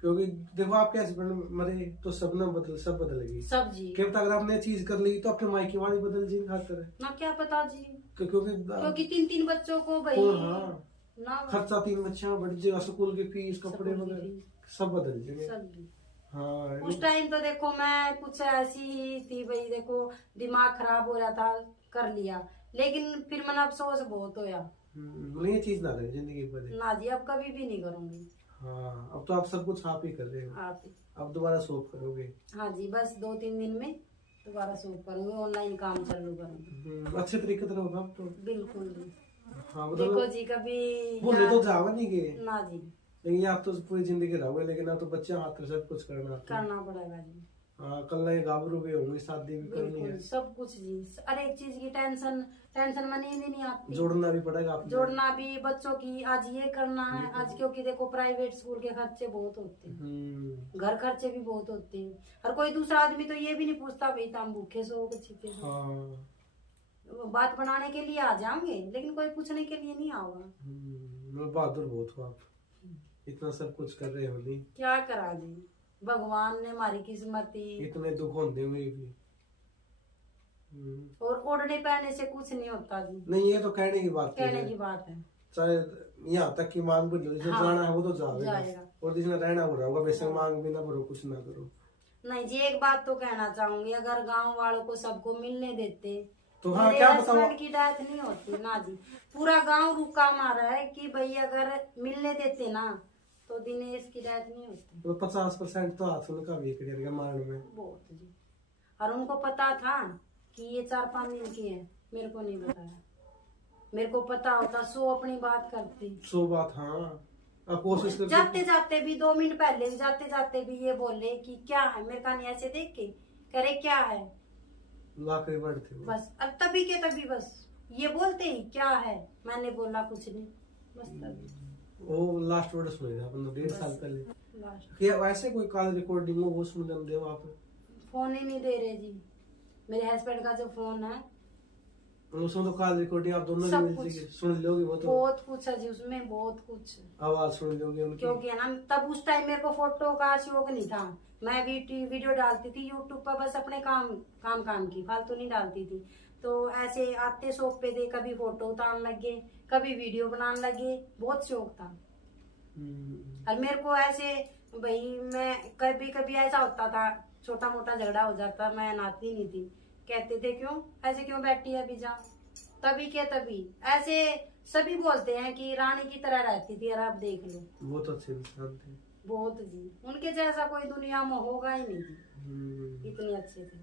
क्योंकि देखो आपके हस्बैंड मरे तो सब ना सब बदलेगी। सब जी। क्या पता अगर आपने चीज कर ली तो आपके मायके वाली बदल जी खातर है ना, क्या पता जी, क्योंकि 3 बच्चों को भाई हाँ, ना, खर्चा 3 बच्चे बढ़ जाएगा, स्कूल की फीस, कपड़े वगैरह सब बदल जाएंगे। सब जी। हाँ, उस टाइम तो देखो मैं कुछ ऐसी ही थी भाई, देखो दिमाग खराब हो रहा था, कर लिया, लेकिन फिर मैंने अफसोस बहुत होया। ये चीज ना करें जिंदगी भर। ना जी, अब कभी भी नहीं करूंगी। हाँ, अब तो आप सब कुछ आप ही कर रहे हो। आप ही। अब दोबारा शॉप करोगे? हाँ जी, बस 2-3 दिन में दोबारा शॉप करूंगी, ऑनलाइन काम चालू करूंगी। अच्छे तरीके से होगा अब तो। बिल्कुल जी। हाँ, देखो जी, कभी भूले तो जाओगे नहीं के ना जी, लेकिन आप तो पूरी जिंदगी रहोगे, लेकिन आप तो बच्चे हाथ में सब कुछ करना पड़ेगा जी। हाँ, कल ये गाभरू भी होंगे, शादी भी करनी है, सब कुछ जी। हर एक चीज की टेंशन में नींद नहीं आती। जोड़ना भी पड़ेगा आपने। जोड़ना भी, बच्चों की आज ये करना है आज, क्योंकि देखो प्राइवेट स्कूल के खर्चे बहुत होते हैं, घर खर्चे भी बहुत होते हैं। हर कोई दूसरा आदमी तो ये भी नहीं पूछता भाई तुम भूखे सो छिपे सो। हाँ, बात बनाने के लिए आ जाओगे, लेकिन कोई पूछने के लिए नहीं आओगा। बहादुर बहुत हो आप, इतना सब कुछ कर रहे हो। नहीं क्या करा जी, भगवान ने हमारी किस्मत दी। इतने दुख होते हुए भी। और ओढ़ने पहने से कुछ नहीं होता जी। नहीं, ये तो कहने की बात कहने की बात है। चाहे यहाँ तक की मांग भी लो, जिसने जाना है वो तो जाएगा, और जिसने रहना हो रहा होगा, वैसे मांग भी ना भरो, कुछ ना करो। नहीं जी, एक बात तो कहना चाहूंगी, अगर गांव वालों को सबको मिलने देते तो हाँ, क्या हस्बैंड की डेथ नहीं होती ना जी। पूरा गांव रुका मारा है कि भाई अगर मिलने देते ना तो दिनेश की डेथ नहीं होती। तो 50% तो हाथ उनका भी करियर मारने में बहुत जी। और उनको पता था कि ये 4-5 दिन की है, मेरे को नहीं बताया। मेरे को पता होता 100 अपनी बात करती। 100 बात। हाँ, आप कोशिश करते। जाते जाते भी 2 मिनट पहले जाते जाते भी ये बोले कि क्या है, मेरे का नहीं ऐसे देख के करे क्या है, लाखरी वर्ड थे वो। बस अब तभी के तभी बस ये बोलते ही क्या है, मैंने बोला कुछ नहीं, बस तभी। वो लास्ट वर्ड सुने थे अपन 1.5 साल पहले। लास्ट क्या वैसे कोई कॉल रिकॉर्डिंग हो वो सुन लेते हो आप? फोन ही नहीं दे रहे जी, मेरे हस्बैंड का जो फोन है उसमें तो कॉल रिकॉर्डिंग आप दोनों सब मिल कुछ। जाएगी, सुन लोगे वो तो। बहुत कुछ है जी उसमें, बहुत कुछ। आवाज सुन लोगे उनकी। क्योंकि है ना, तब उस टाइम मेरे को फोटो का शौक नहीं था, मैं भी वीडियो डालती थी यूट्यूब पर, बस अपने काम की, फालतू नहीं डालती थी। तो ऐसे आते शौक पे थे, कभी फोटो उतारने लगे, कभी वीडियो बनाने लगे, बहुत शौक था। और मेरे को ऐसे भाई, मैं कभी कभी ऐसा होता था, छोटा मोटा झगड़ा हो जाता, मैं नाती नहीं थी, कहते थे क्यों ऐसे क्यों बैठी है अभी, जा तभी के तभी। ऐसे सभी बोलते हैं कि रानी की तरह रहती थी, और आप देख लो। बहुत अच्छे इंसान थे, बहुत जी, उनके जैसा कोई दुनिया में होगा ही नहीं जी, इतने अच्छे थे।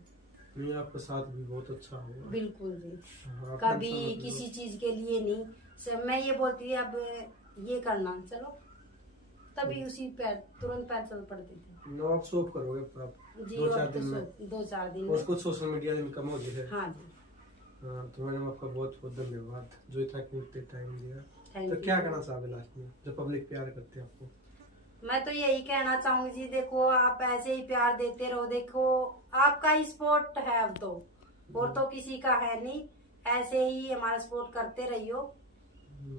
नहीं, आपका साथ भी बहुत अच्छा होगा। बिल्कुल जी। हाँ, कभी किसी चीज के लिए नहीं, सब मैं ये बोलती थी अब ये करना, चलो तभी उसी पैर तुरंत पैर चल पड़ते थे। नो, आप शॉप करोगे आप जी, 2-4 दिन में? 2-4 दिन और में। कुछ सोशल मीडिया इनकम हो गई है? हाँ जी। हाँ, तो मैडम आपका बहुत बहुत धन्यवाद जो इतना कीमती टाइम दिया। थैंक तो यू। क्या कहना चाहोगे लास्ट में, जो पब्लिक प्यार करते हैं आपको? मैं तो यही कहना चाहूंगी जी, देखो आप ऐसे ही प्यार देते रहो, देखो आपका ही सपोर्ट है अब तो, और तो किसी का है नहीं, ऐसे ही हमारा सपोर्ट करते रहियो।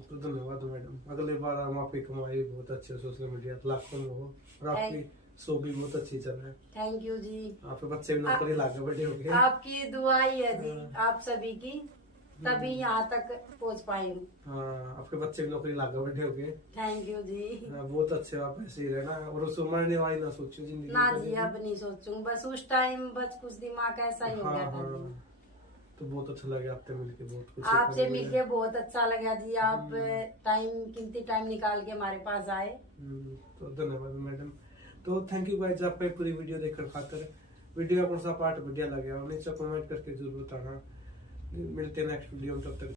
तो धन्यवाद मैडम, अगली बार हम आपकी कमाई बहुत अच्छे सोशल मीडिया प्लेटफॉर्म हो, और आपकी शो भी बहुत अच्छी चल रहा है। थैंक यू जी। आपके बच्चे भी नौकरी लागे बड़े हो गए। आपकी दुआ ही है जी, आप सभी की, तभी यहाँ तक पहुँच पाई हूँ। हाँ, आपके बच्चे भी नौकरी लागे बड़े हो गए। थैंक यू जी। हाँ, बहुत अच्छे हो आप, ऐसे ही रहना और उस मरने वाली ना सोचो जिंदगी ना में। जी अब नहीं सोचूं, बस उस टाइम बस कुछ दिमाग ऐसा ही हो हाँ गया था जी। हाँ, तो बहुत अच्छा लगा आपसे मिलके, बहुत कुछ आपसे सीखने को मिलके बहुत अच्छा लगा जी। आप कीमती टाइम निकाल के हमारे पास आए। मिला। तो धन्यवाद मैडम। तो थैंक यू गाइस आपका पूरी वीडियो देखकर खातर। वीडियो का कौन सा पार्ट बढ़िया लगे और नीचे कमेंट करके जरूर बताना। मिलते हैं नेक्स्ट वीडियो में, तब तक